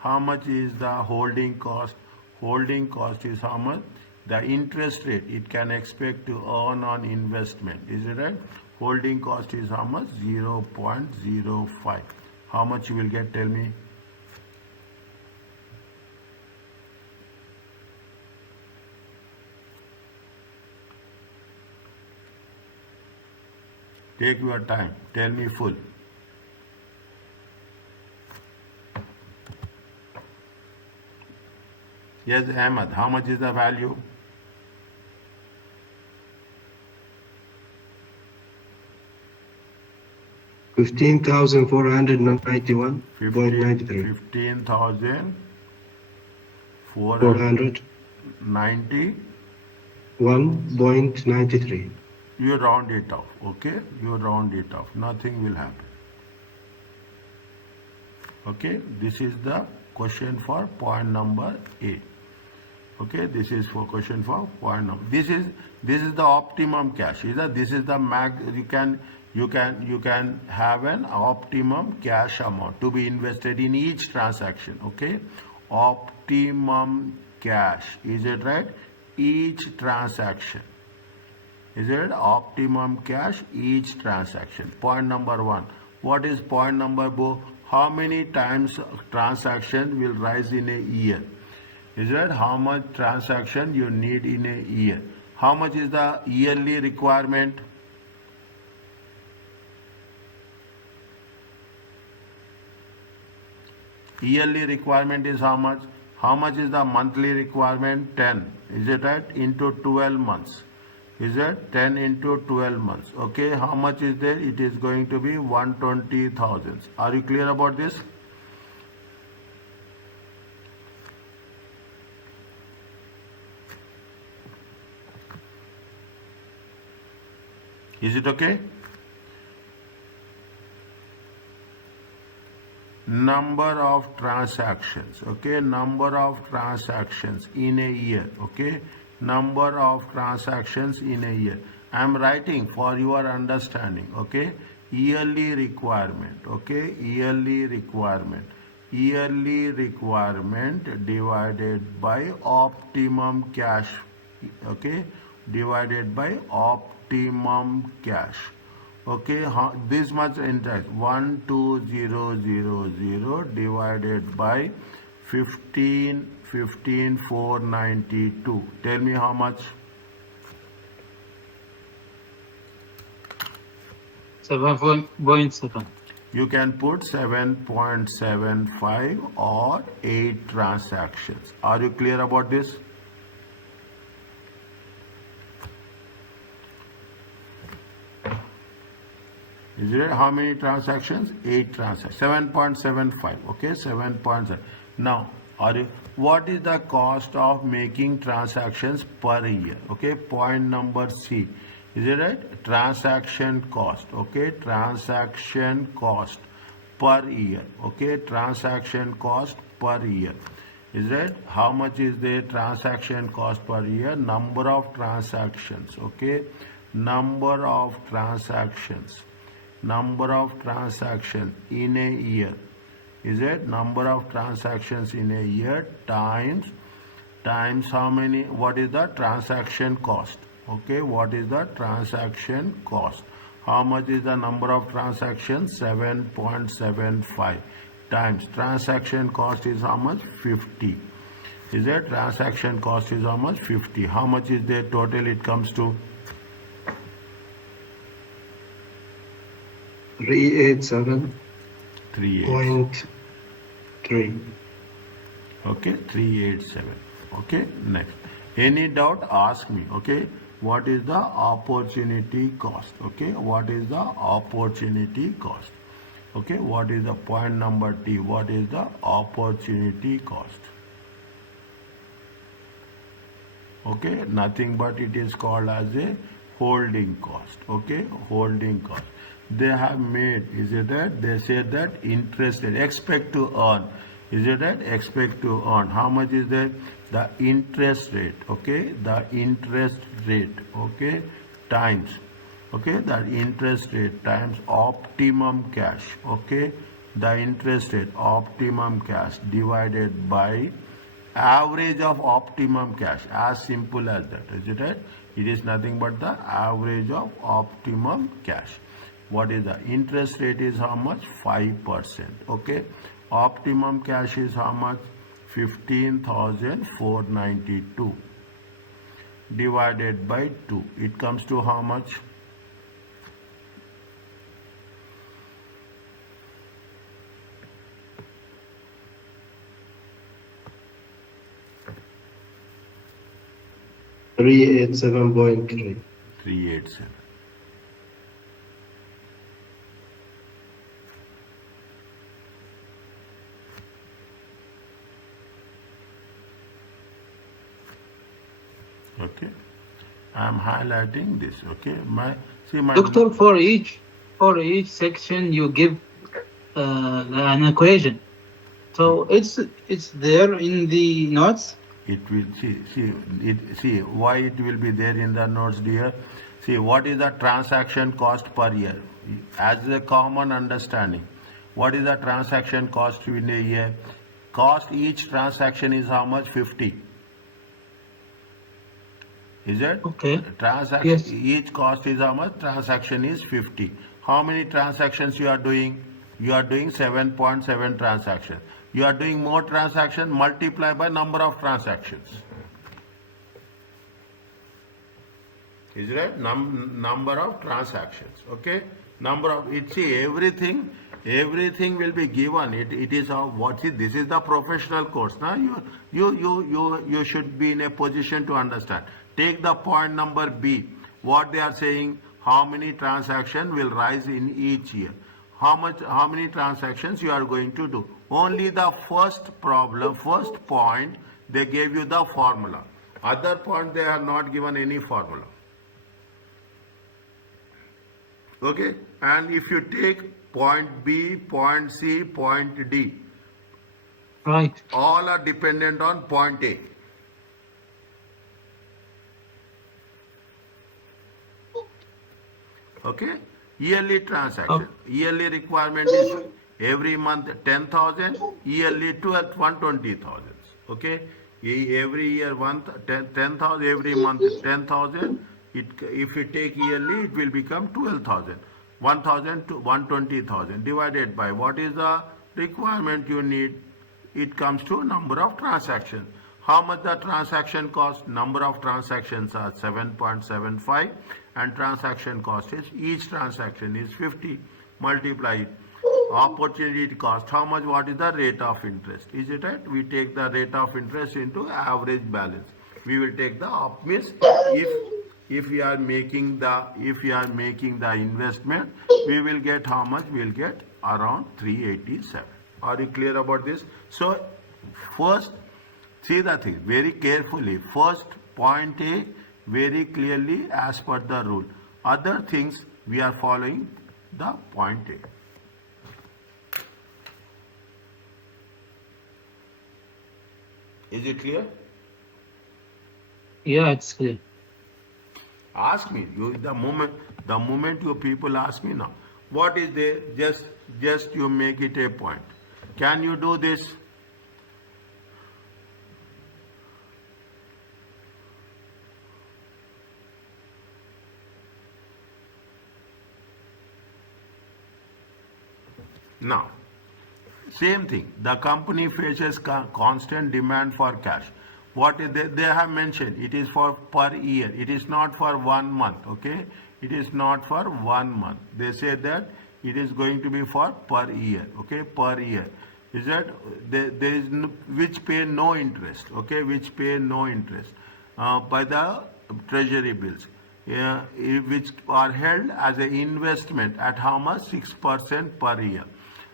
How much is the holding cost? Holding cost is how much? The interest rate it can expect to earn on investment. Is it right? Holding cost is how much? 0.05. How much you will get? Tell me. Take your time. Tell me full. Yes, Ahmed, how much is the value? $15,491.93. 15,490. 1.93. You round it off, okay? You round it off. Nothing will happen. Okay, this is the question for point number A. Okay, this is for question for point number. This is the optimum cash. This is the max. You can have an optimum cash amount to be invested in each transaction. Okay, optimum cash. Is it right? Each transaction. Is it optimum cash each transaction? Point number 1. What is point number 2? How many times transaction will rise in a year? Is it how much transaction you need in a year? How much is the yearly requirement? Yearly requirement is how much? How much is the monthly requirement? 10. Is it right? Into 12 months. Is it 10 into 12 months? Okay, how much is there? It is going to be 120,000. Are you clear about this? Is it okay? Number of transactions. Okay, number of transactions in a year. Okay, number of transactions in a year. I am writing for your understanding. Okay, yearly requirement. Okay, yearly requirement. Yearly requirement divided by optimum cash. Okay, divided by optimum cash. Okay, this much interest 12000 divided by 15,492. Tell me how much? 7.7. You can put 7.75 or 8 transactions. Are you clear about this? Is it how many transactions? 8 transactions. 7.75. Okay, 7.7. Now, what is the cost of making transactions per year? Okay, point number C. Is it right? Transaction cost. Okay, transaction cost per year. Okay, transaction cost per year. Is it? How much is the transaction cost per year? Number of transactions. Okay, number of transactions. Number of transactions in a year. Is it number of transactions in a year times how many? What is the transaction cost? Okay, what is the transaction cost? How much is the number of transactions? 7.75 times transaction cost is how much? 50. Is it transaction cost is how much? 50. How much is the total? It comes to 387.3. Okay, 387. Okay, next. Any doubt? Ask me. Okay, what is the opportunity cost? Okay, what is the opportunity cost? Okay, what is the point number T? What is the opportunity cost? Okay, nothing but it is called as a holding cost. Okay, holding cost. they have made, is it that they said that interest rate, expect to earn, is it that expect to earn, how much is that? The interest rate, okay, the interest rate, okay, times, okay, the interest rate times optimum cash, okay, the interest rate optimum cash divided by average of optimum cash, as simple as that, is it right? It is nothing but the average of optimum cash. What is the interest rate is how much? 5%, okay. Optimum cash is how much? 15,492 divided by 2. It comes to how much? $387.3. 387. Okay, I am highlighting this. Okay, my Doctor, for each section you give an equation. So it's there in the notes. it will see why it will be there in the notes, dear. See, what is the transaction cost per year? As a common understanding, what is the transaction cost in a year? Cost each transaction is how much? 50. Is it? Okay. Transaction, Yes. each cost is how much? Transaction is 50. How many transactions you are doing? You are doing 7.7 transactions. You are doing more transactions, multiply by number of transactions. Is right? Number of transactions. Okay? Number of, everything will be given. It is what is this is the professional course. Now you should be in a position to understand. Take the point number B. What they are saying, how many transactions will rise in each year? How many transactions you are going to do? Only the first point, they gave you the formula. Other point, they have not given any formula. Okay, and if you take point B, point C, point D, Right. all are dependent on point A. Okay, yearly transaction, yearly requirement is every month 10,000, yearly 120,000. Okay, every year 10,000, every month 10,000. If you take yearly, it will become 12,000. 1,000 to 120,000 divided by what is the requirement you need? It comes to number of transactions. How much the transaction cost? Number of transactions are 7.75 and transaction cost is, each transaction is 50. Multiply it. Opportunity cost, how much, what is the rate of interest? Is it right? We take the rate of interest into average balance. We will take the means if we are making the investment, we will get how much? We will get around 387. Are you clear about this? So first, see the thing very carefully. First, point A, very clearly as per the rule. Other things we are following the point A. Is it clear? Yeah, it's clear. Ask me. The moment you people ask me now, what is there? Just you make it a point. Can you do this? Now, same thing. The company faces constant demand for cash. What they have mentioned, it is for per year. It is not for 1 month. Okay, it is not for 1 month. They say that it is going to be for per year. Okay, per year. Is that there is which pay no interest. Okay, which pay no interest by the treasury bills. Which are held as an investment at how much? 6% per year.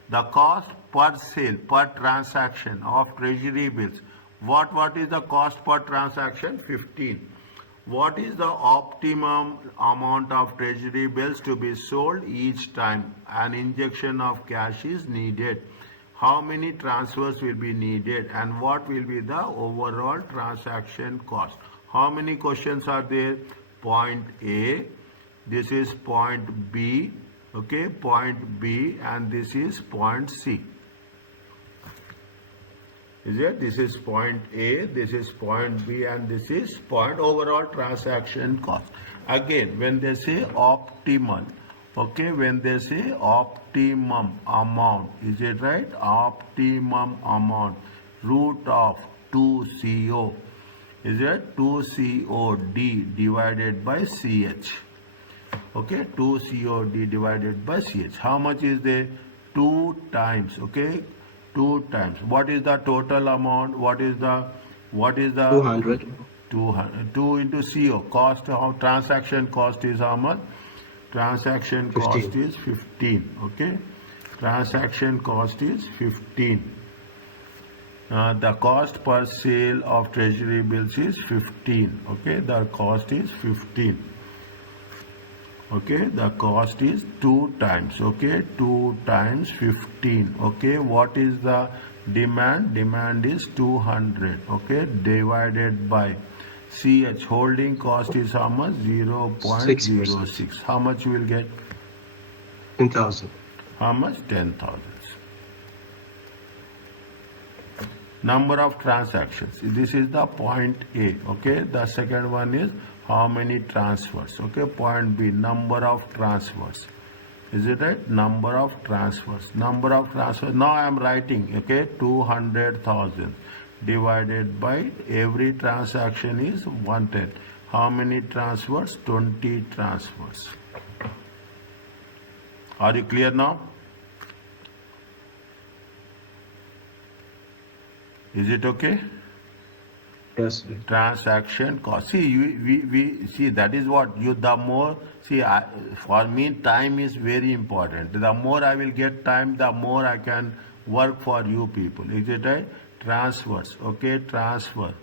The cost per sale, per transaction of treasury bills. What is the cost per transaction? 15. What is the optimum amount of treasury bills to be sold each time an injection of cash is needed? How many transfers will be needed and what will be the overall transaction cost? How many questions are there? Point A, this is point B, okay, point B, and this is point C. Is it? This is point A, this is point B, and this is point overall transaction cost. Again, when they say optimal, okay, when they say optimum amount, is it right? Optimum amount, root of 2CO, is it? 2COD divided by CH. Okay, 2COD divided by CH. How much is there? 2 times, okay? 2 times. What is the total amount? What is the 200. 200. 2 into CO. Cost of transaction cost is how much? Transaction cost 15. is 15. Okay. Transaction cost is 15. The cost per sale of treasury bills is 15. Okay. The cost is 15. Okay, the cost is 2 times, okay, 2 times 15, okay. What is the demand? Demand is 200, okay, divided by CH. Holding cost is how much? 6%. 0.06. How much you will get? 10,000. How much? 10,000. Number of transactions. This is the point A, okay. The second one is how many transfers, okay. Point B, number of transfers. Is it right? Number of transfers. Number of transfers. Now I am writing, okay, 200,000 divided by every transaction is 110. How many transfers? 20 transfers. Are you clear now? Is it okay? Yes. Transaction cost. See, we see, that is what you, the more, see, for me time is very important. The more I will get time, the more I can work for you people. Is it right? Transfers, okay, transfers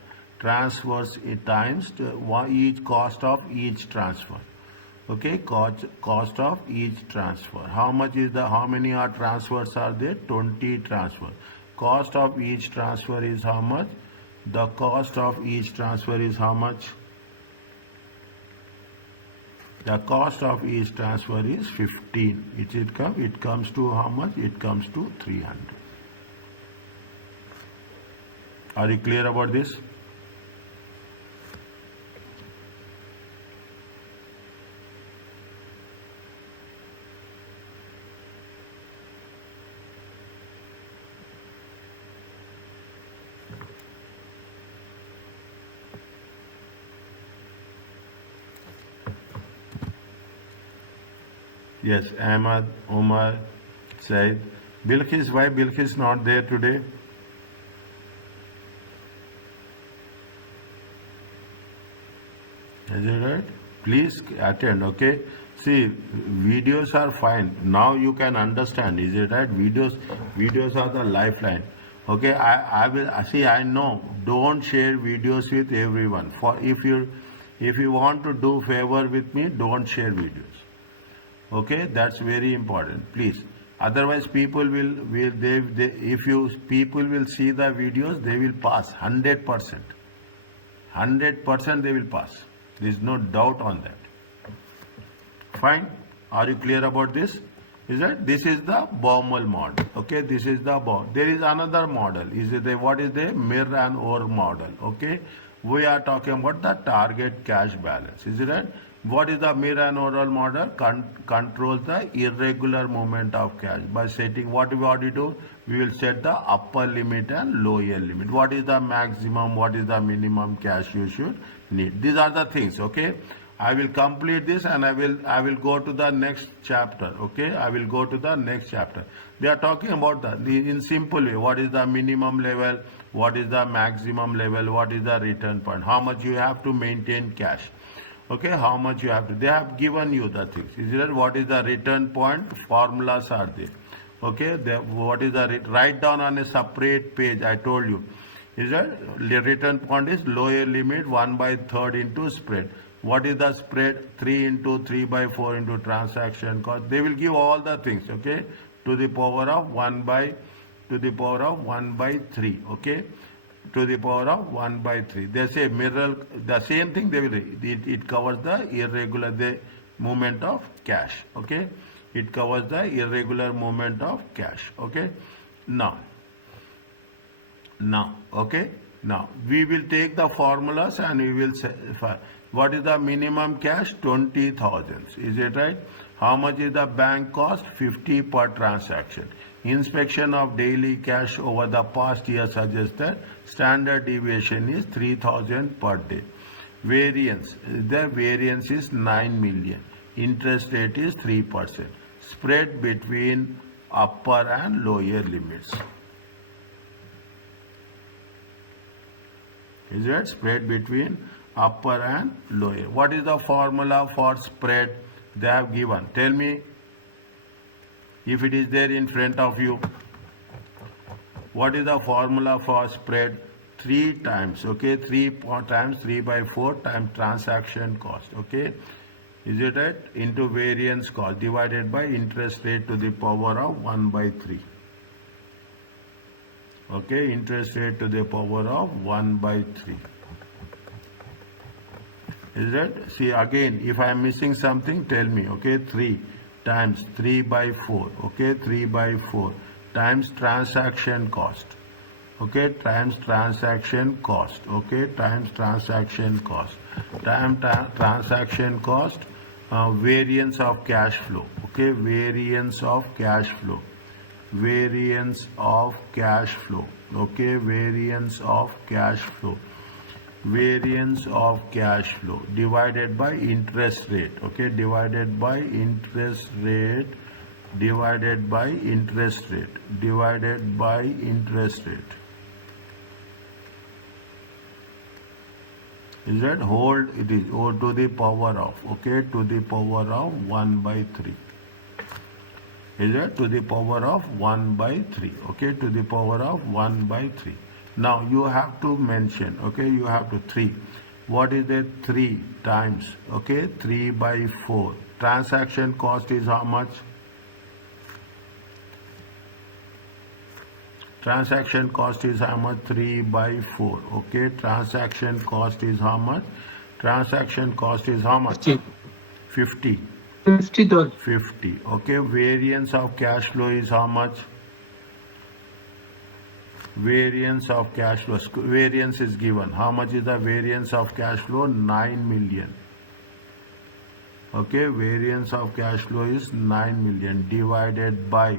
times each cost of each transfer, okay, cost of each transfer. How much is how many are transfers are there? 20 transfer. Cost of each transfer is how much? The cost of each transfer is how much? The cost of each transfer is 15. It comes to how much? It comes to 300. Are you clear about this? Yes, Ahmad, Omar, Said. Bilkis, why Bilkis not there today? Is it right? Please attend, okay? See, videos are fine. Now you can understand, is it right? Videos are the lifeline. Okay, I will see, I know. Don't share videos with everyone. For if you want to do favor with me, don't share videos. Okay, that's very important. Please. Otherwise, people people will see the videos, they will pass 100%. 100% they will pass. There is no doubt on that. Fine. Are you clear about this? Is that this is the Baumol model? Okay, this is the Baumol. There is another model. What is the Mir and Orr model? Okay, we are talking about the target cash balance. Is it right? What is the Mir and Orr model? Controls the irregular movement of cash by setting what we do. We will set the upper limit and lower limit. What is the maximum? What is the minimum cash you should need? These are the things. Okay. I will complete this and I will go to the next chapter. Okay, I will go to the next chapter. They are talking about in simple way. What is the minimum level? What is the maximum level? What is the return point? How much you have to maintain cash? Okay, how much you have to? They have given you the things. Is it? What is the return point? Formulas are there. Okay, what is the write down on a separate page? I told you. Is that the return point is lower limit 1/3 into spread. What is the spread? 3 into 3/4 into transaction cost. They will give all the things, okay, to the power of 1/3, okay, to the power of 1/3. They say mirror, the same thing they will, it covers the irregular movement of cash, okay, it covers the irregular movement of cash, okay. Now, okay, now we will take the formulas and we will say what is the minimum cash? 20,000. Is it right? How much is the bank cost? 50 per transaction. Inspection of daily cash over the past year suggests that standard deviation is 3,000 per day. Variance, the variance is 9 million. Interest rate is 3%. Spread between upper and lower limits. Is it spread between upper and lower? What is the formula for spread they have given? Tell me if it is there in front of you. What is the formula for spread? 3 times, okay, 3 times 3/4 times transaction cost, okay, is it right, into variance cost divided by interest rate to the power of 1/3. Okay, interest rate to the power of 1/3. Is that? See again, if I am missing something, tell me. Okay, 3 times 3/4. Okay, 3/4 times transaction cost. Okay, times transaction cost. Okay, times transaction cost. Transaction cost, variance of cash flow. Okay, variance of cash flow. Variance of cash flow, okay, variance of cash flow, variance of cash flow divided by interest rate, okay, divided by interest rate, divided by interest rate, divided by interest rate. Is that hold? It is O to the power of, okay, to the power of 1/3. Is it to the power of 1/3, okay, to the power of 1/3. Now you have to mention, okay, you have to 3. What is the 3 times, okay, 3/4. Transaction cost is how much? Transaction cost is how much? 3/4, okay, transaction cost is how much? Transaction cost is how much? 50. $50. 50. Okay, variance of cash flow is how much? Variance of cash flow, variance is given. How much is the variance of cash flow? 9 million. Okay, variance of cash flow is 9 million divided by,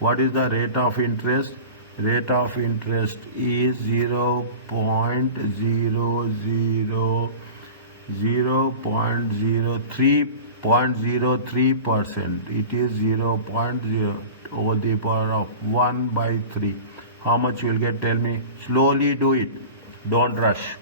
what is the rate of interest? Rate of interest is 0.03%. It is 0.0 over the power of 1/3. How much you will get? Tell me. Slowly do it. Don't rush.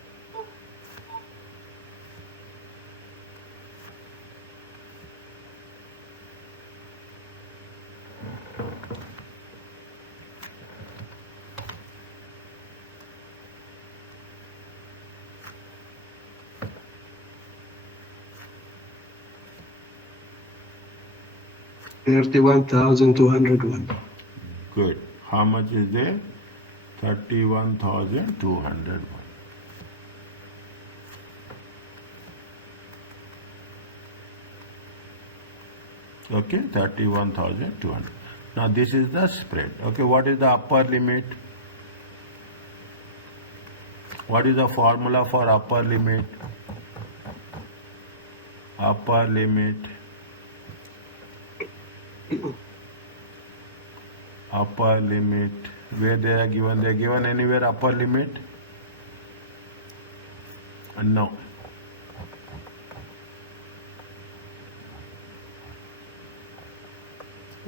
$31,201. Good. How much is there? 31,201. Okay, 31,200. Now this is the spread. Okay, what is the upper limit? What is the formula for upper limit? Upper limit. Upper limit. Where they are given? They are given anywhere upper limit? No.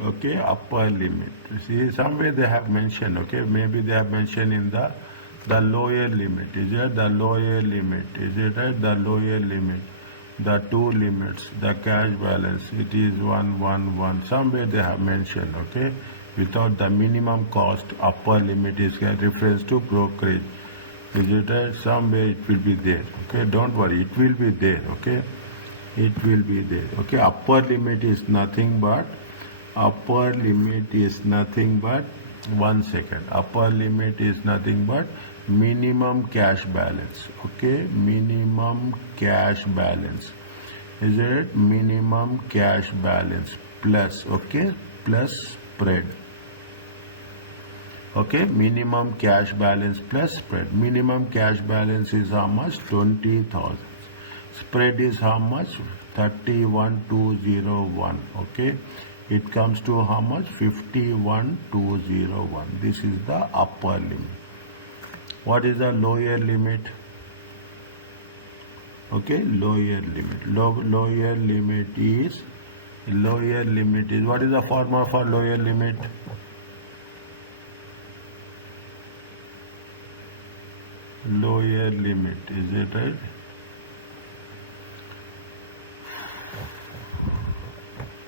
Okay, upper limit. See, somewhere they have mentioned, okay, maybe they have mentioned in the lower limit. Is it the lower limit? Is it right? The lower limit. The two limits, the cash balance, it is 111. Somewhere they have mentioned, okay, without the minimum cost, upper limit is reference to brokerage. Is it right? Somewhere it will be there. Okay, don't worry, it will be there. Okay, it will be there. Okay, upper limit is nothing but 1 second. Upper limit is nothing but minimum cash balance. Okay, minimum cash balance. Is it minimum cash balance plus, okay, plus spread. Okay, minimum cash balance plus spread. Minimum cash balance is how much? 20,000. Spread is how much? 31,201. Okay, it comes to how much? 51,201. This is the upper limit. What is the lower limit? Okay, lower limit. Lower limit is what is the formula for lower limit? Lower limit, is it right?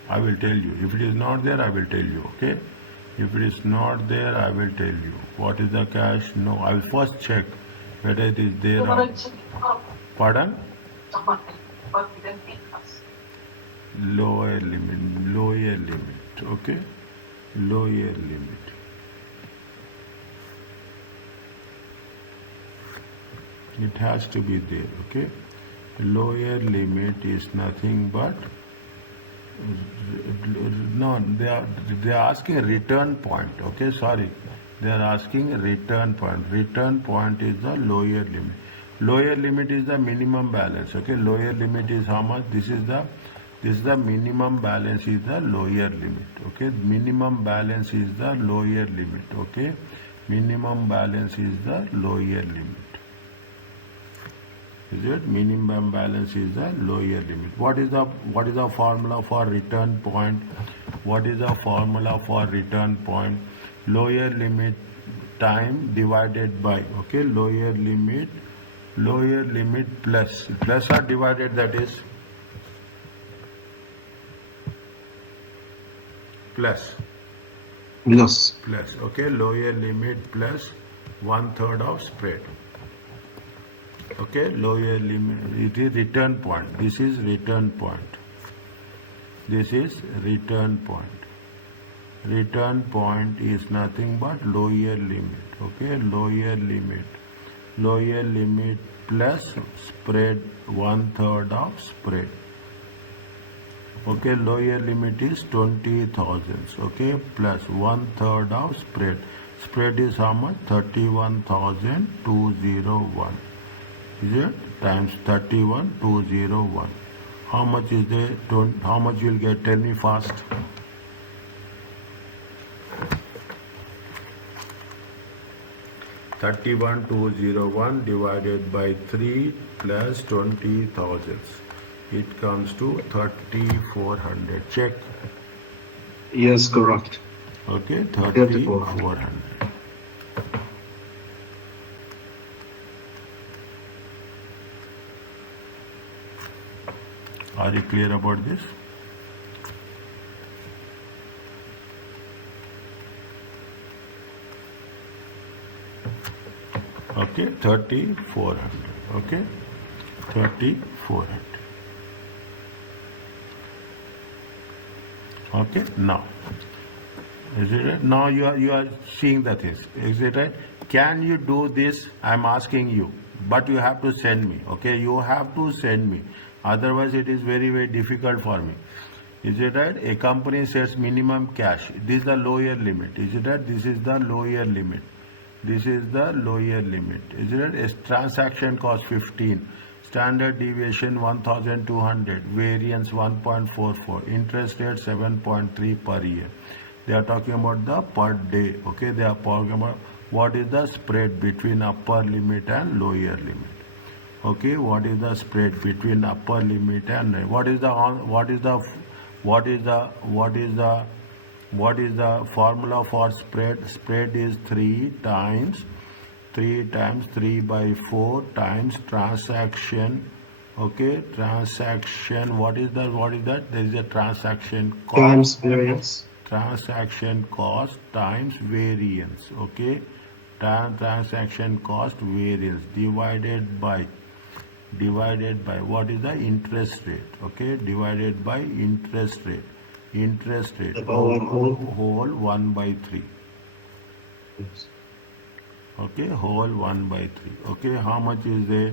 I will tell you. If it is not there, I will tell you. Okay, if it is not there, I will tell you. What is the cash? No, I will first check whether it is there or... Pardon? Lower limit, okay, lower limit. It has to be there. Okay, lower limit is nothing but no, they are asking a return point. Okay, sorry, they are asking a return point. Return point is the lower limit. Lower limit is the minimum balance. Okay, lower limit is how much? This is the minimum balance is the lower limit. Okay, minimum balance is the lower limit. Okay, minimum balance is the lower limit. Is it? Minimum balance is the lower limit. What is the formula for return point? What is the formula for return point? Lower limit time divided by, okay, lower limit plus or divided, that is plus, okay, lower limit plus 1/3 of spread. Okay, lower limit, it is return point. This is return point. This is return point. Return point is nothing but lower limit. Okay, lower limit plus spread 1/3 of spread. Okay, lower limit is 20,000. Okay, plus 1/3 of spread. Spread is how much? 31,201. Is it? Times 31,201. How much is there? How much you will get? Tell me fast. 31,201 divided by 3 plus 20,000. It comes to 3,400. Check. Yes, correct. Okay, 3,400. Are you clear about this? Okay, 3,400. Okay, 3,400. Okay, now, is it right? Now you are seeing the things. Is it right? Can you do this? I'm asking you, but you have to send me. Okay, you have to send me. Otherwise, it is very, very difficult for me. Is it right? A company sets minimum cash. This is the lower limit. Is it right? This is the lower limit. This is the lower limit. Is it right? A transaction cost 15. Standard deviation 1,200. Variance 1.44. Interest rate 7.3 per year. They are talking about the per day. Okay, they are talking about what is the spread between upper limit and lower limit. Okay, what is the spread between upper limit and what is the formula for spread? Spread is 3 times 3/4 times transaction. Okay, transaction. What is that? There is a transaction cost Times variance. transaction cost times variance. Okay, transaction cost variance divided by what is the interest rate, okay, divided by interest rate The power whole 1 by 3. Yes. Okay, whole 1 by 3. Okay, how much is there?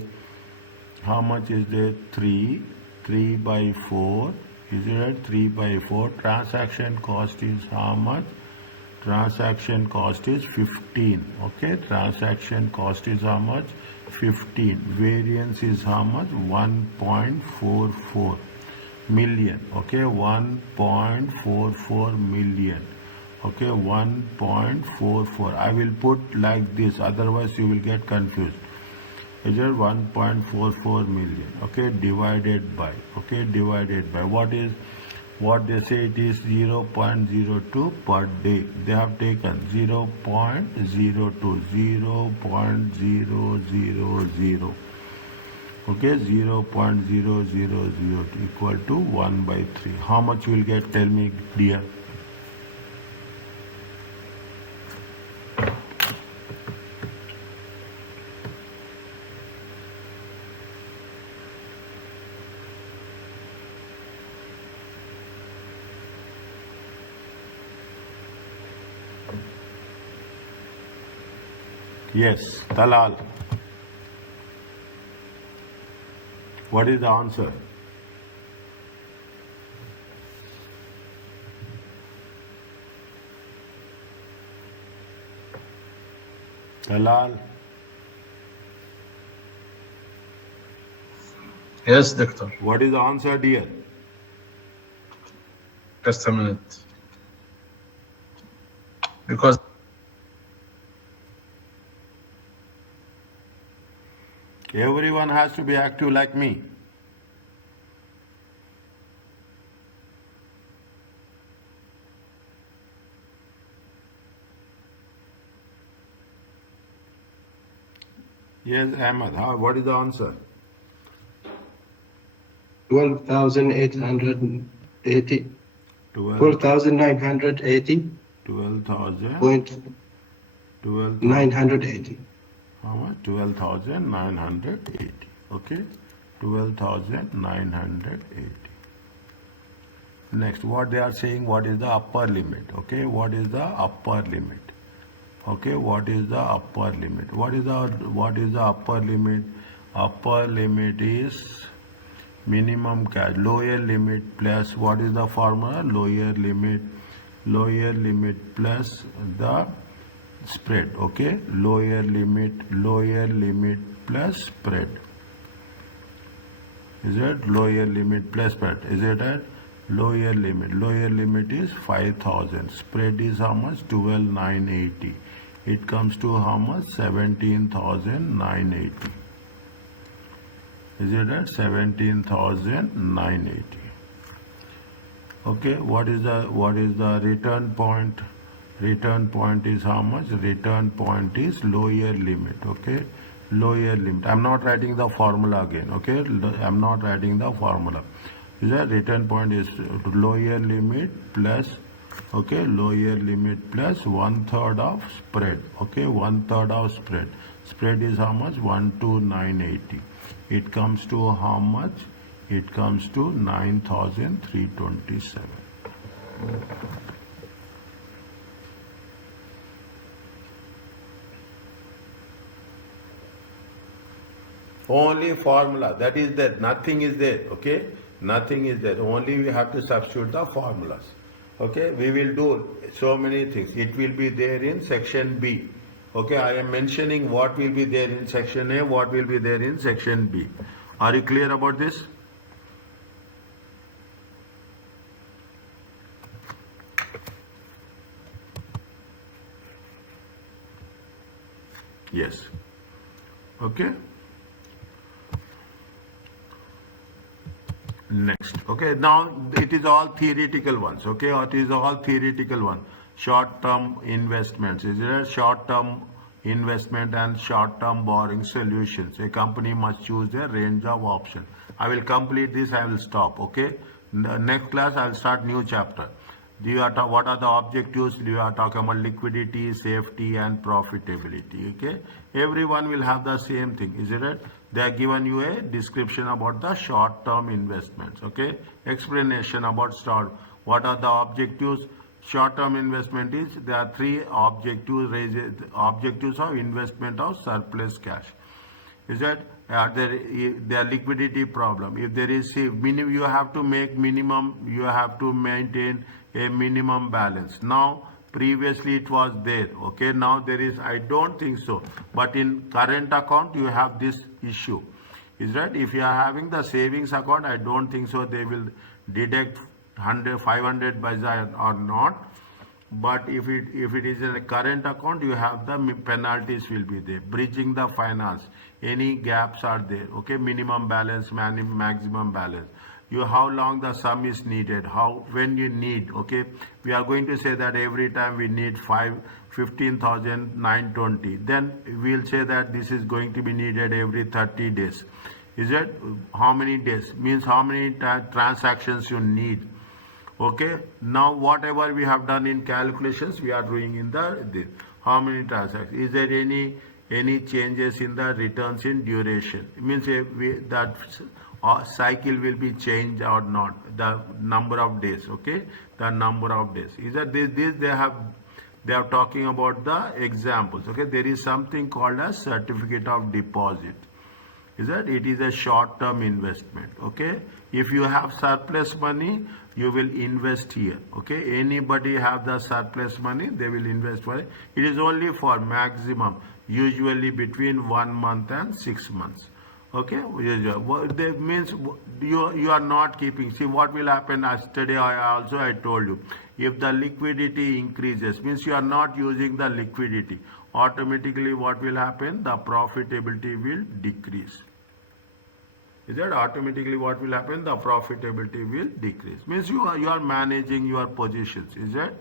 3 by 4. Is it right? 3 by 4. Transaction cost is how much? Transaction cost is 15. Okay, transaction cost is how much? 15. Variance is how much? 1.44 million. Okay, 1.44 million. Okay, 1.44. I will put like this, otherwise you will get confused. Is it 1.44 million? Okay, divided by what they say it is 0.02 per day. They have taken 0.02, 0.000. Okay, 0.0002 equal to 1 by 3. How much you will get? Tell me, dear. Yes, Talal. What is the answer? Talal. Yes, doctor. What is the answer, dear? Just a minute. Because Everyone has to be active like me. Yes, Ahmed. What is the answer? 12,880. 12,980. 12,000. Point 12,000. 980. How much? 12,980. Okay? 12,980. Next, what they are saying, what is the upper limit? Okay? What is the upper limit? Okay? What is the upper limit? What is the upper limit? Upper limit is minimum cash. Lower limit plus what is the formula? Lower limit plus the spread. Okay, lower limit plus spread. Is it lower limit plus spread? Is it a lower limit is 5,000. Spread is how much? 12,980. It comes to how much? 17,980. Is it at 17,980? Okay, what is the return point? Return point is how much? Return point is lower limit. Okay, lower limit. I'm not writing the formula again. Okay, I'm not writing the formula. Is that return point is lower limit plus, okay, lower limit plus 1/3 of spread. Okay, 1/3 of spread. Spread is how much? 12,980. It comes to how much? It comes to 9,327. Only formula, that is there, nothing is there, okay? Nothing is there, only we have to substitute the formulas. Okay, we will do so many things. It will be there in section B. Okay, I am mentioning what will be there in section A, what will be there in section B. Are you clear about this? Yes. Okay. Next. Okay, now it is all theoretical ones. Okay, it is all theoretical one. Short-term investments. Is there short-term investment and short-term borrowing solutions? A company must choose a range of options. I will complete this. I will stop. Okay. In the next class, I will start new chapter. What are the objectives? You are talking about liquidity, safety, and profitability. Okay, everyone will have the same thing, isn't it? They are given you a description about the short-term investments. Okay, explanation about start. What are the objectives? Short-term investment is there are three objectives. Objectives of investment of surplus cash. Is that their liquidity problem? If there is a minimum, you have to make minimum. You have to maintain a minimum balance. Now, previously it was there. Okay, now there is. I don't think so. But in current account, you have this issue. Is that if you are having the savings account, I don't think so. They will deduct 100, 500 by that or not. But if it is in a current account, you have the penalties will be there. Bridging the finance, any gaps are there. Okay, minimum balance, maximum balance. How long the sum is needed, when you need. Okay, we are going to say that every time we need 15,920. Then we'll say that this is going to be needed every 30 days. Is it how many days? Means how many transactions you need. Okay, now whatever we have done in calculations, we are doing in the how many transactions. Is there any changes in the returns in duration? It means that cycle will be changed or not. The number of days. Okay, the number of days. Is that this they are talking about the examples. Okay, there is something called a certificate of deposit. Is that it is a short-term investment. Okay, if you have surplus money, you will invest here. Okay, anybody have the surplus money, they will invest for it. It is only for maximum, usually between 1 month and 6 months. Okay, that means you are not keeping. See what will happen. Yesterday I told you, if the liquidity increases, means you are not using the liquidity, automatically what will happen? The profitability will decrease. Is that automatically what will happen? The profitability will decrease. Means you are managing your positions. Is that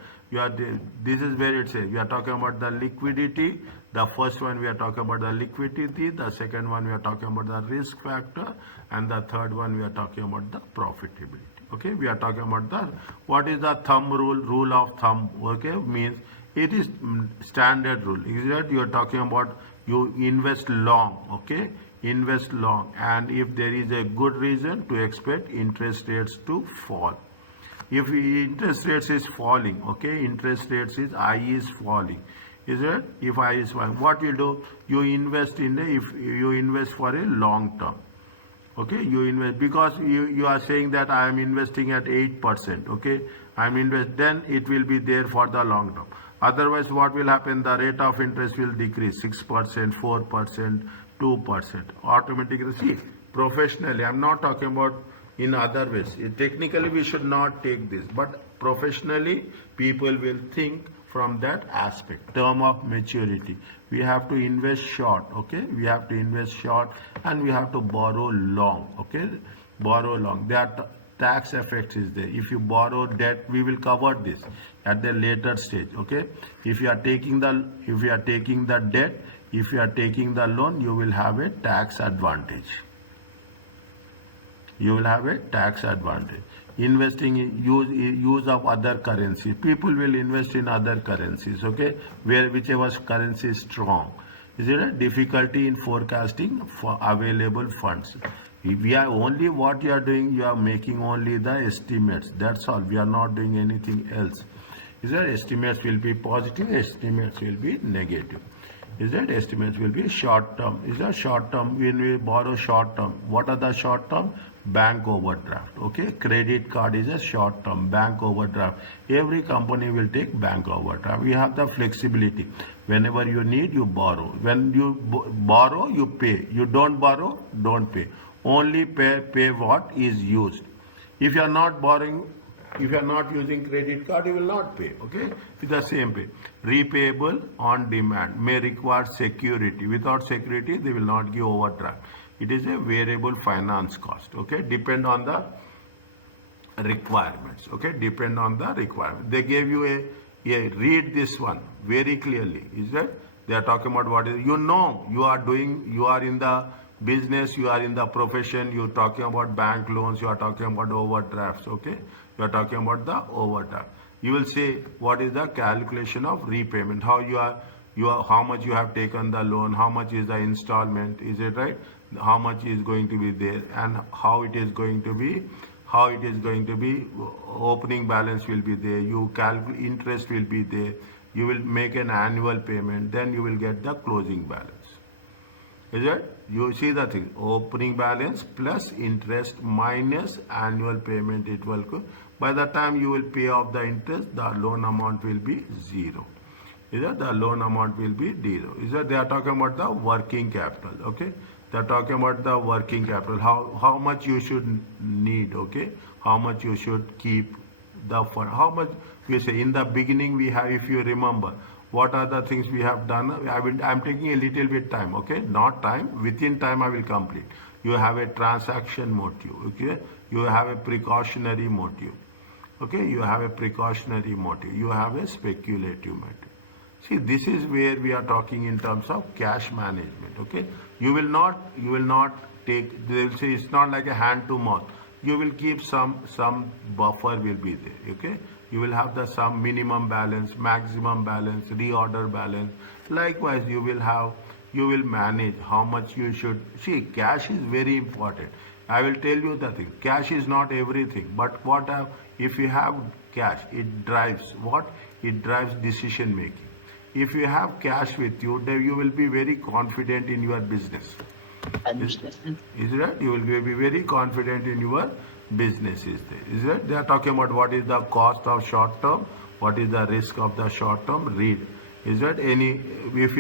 this is where it says we are talking about the liquidity. The first one we are talking about the liquidity. The second one we are talking about the risk factor, and the third one we are talking about the profitability. Okay, we are talking about what is the thumb rule of thumb. Okay, means it is standard rule. Is that you are talking about you invest long. Okay, invest long, and if there is a good reason to expect interest rates to fall. If interest rates is falling, okay, interest rates is I is falling. Is it? If I is falling, what you do? You invest if you invest for a long term. Okay, you invest because you are saying that I am investing at 8%. Okay, then it will be there for the long term. Otherwise, what will happen? The rate of interest will decrease 6%, 4%, 2%. Automatically, see, professionally, I'm not talking about in other ways. Technically, we should not take this, but professionally, people will think from that aspect. Term of maturity. We have to invest short. Okay, we have to invest short, and we have to borrow long. Okay, borrow long. That tax effect is there. If you borrow debt, we will cover this at the later stage. Okay, if you are taking the debt, if you are taking the loan, you will have a tax advantage. You will have a tax advantage. Investing in use of other currencies. People will invest in other currencies. Okay, whichever currency is strong. Is there a difficulty in forecasting for available funds? We are only what you are doing. You are making only the estimates. That's all. We are not doing anything else. Is there estimates will be positive? Estimates will be negative. Is that estimates will be short term? Is that short term? When we borrow short term, what are the short term? Bank overdraft. Okay, credit card is a short term. Bank overdraft. Every company will take bank overdraft. We have the flexibility. Whenever you need, you borrow. When you borrow, you pay. You don't borrow, don't pay. Only pay what is used. If you are not borrowing, if you are not using credit card, you will not pay. Okay, it's the same pay. Repayable on demand may require security. Without security, they will not give overdraft. It is a variable finance cost. Okay, depend on the requirements. Okay, depend on the requirement. They gave you read this one very clearly. Is that they are talking about what is you are doing. You are in the business. You are in the profession. You are talking about bank loans. You are talking about overdrafts. Okay, you are talking about the overdraft. you will say what is the calculation of repayment, how much you have taken the loan, how much is the installment, is it right, how much is going to be there, and how it is going to be, opening balance will be there, you calculate interest will be there, you will make an annual payment, then you will get the closing balance. Is it? You see the thing, opening balance plus interest minus annual payment equal to, by the time you will pay off the interest, the loan amount will be zero. Is that the loan amount will be zero? Is that they are talking about the working capital? Okay, they are talking about the working capital. How much you should need? Okay, how much you should keep the fund? How much we say in the beginning we have? If you remember, what are the things we have done? I'm taking a little bit time. Okay, not time. Within time I will complete. You have a transaction motive. Okay, you have a precautionary motive. Okay, you have a precautionary motive. You have a speculative motive. See, this is where we are talking in terms of cash management. Okay, you will not take. They will say it's not like a hand to mouth. You will keep some buffer will be there. Okay, you will have some minimum balance, maximum balance, reorder balance. Likewise, you will manage how much you should. See, cash is very important. I will tell you the thing. Cash is not everything, but if you have cash, it drives what? It drives decision making. If you have cash with you, then you will be very confident in your business. Is that? You will be very confident in your business. Is that? They are talking about what is the cost of short term, what is the risk of the short term. Read. Is that if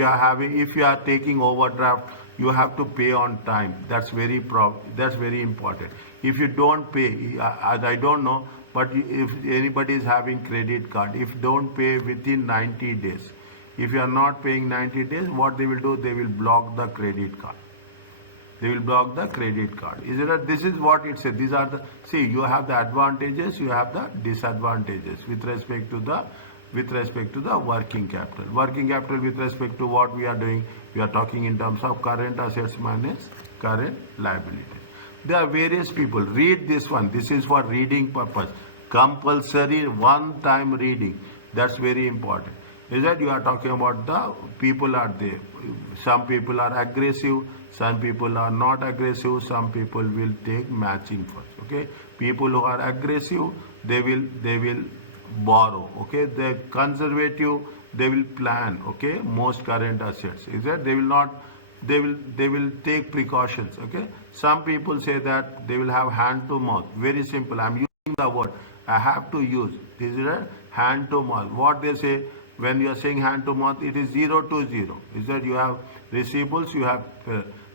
you are taking overdraft, you have to pay on time. That's very important. If you don't pay, I don't know, but if anybody is having credit card, if don't pay within 90 days, if you are not paying 90 days, what they will do? They will block the credit card. They will block the credit card. Is it that this is what it says? These are you have the advantages, you have the disadvantages with respect to the working capital. Working capital with respect to what we are doing, we are talking in terms of current assets minus current liabilities. There are various people. Read this one. This is for reading purpose. Compulsory one-time reading. That's very important. Is that you are talking about the people are there. Some people are aggressive, some people are not aggressive, some people will take matching first. Okay, people who are aggressive, they will borrow. Okay, the conservative, they will plan. Okay, most current assets is that they will not. They will take precautions. Okay, some people say that they will have hand to mouth. Very simple. I'm using the word. I have to use. This is a hand to mouth. What they say. When you are saying hand to mouth, it is 0 to 0. Is that you have receivables, you have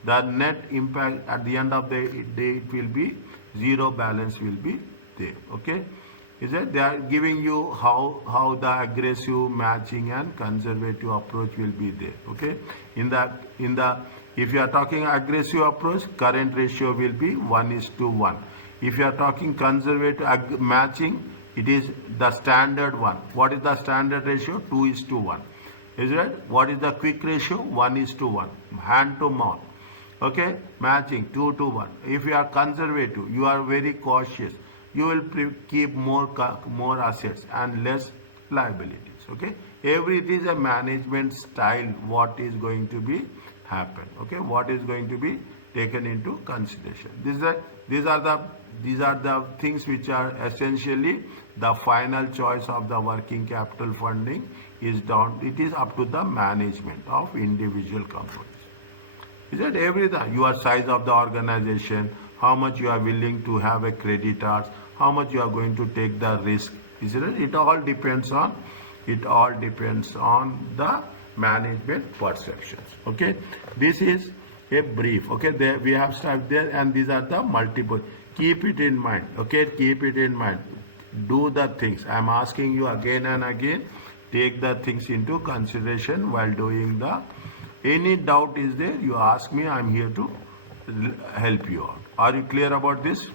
the net impact at the end of the day, it will be zero balance will be there. Okay, is that they are giving you how the aggressive matching and conservative approach will be there. Okay, if you are talking aggressive approach, current ratio will be 1:1. If you are talking conservative matching, it is the standard one. What is the standard ratio? 2:1. Is it? What is the quick ratio? 1:1. Hand to mouth. Okay, matching 2:1. If you are conservative, you are very cautious. You will keep more assets and less liabilities. Okay, everything is a management style. What is going to be happen? Okay, what is going to be taken into consideration? These are the things which are essentially the final choice of the working capital funding is down. It is up to the management of individual companies. Is that everything? Your size of the organization, how much you are willing to have a creditors, how much you are going to take the risk. Is it? It all depends on the management perceptions. Okay, this is a brief. Okay, there we have started there, and these are the multiple. Keep it in mind. Okay, keep it in mind. Do the things. I am asking you again and again. Take the things into consideration while doing the. Any doubt is there, you ask me. I am here to help you out. Are you clear about this?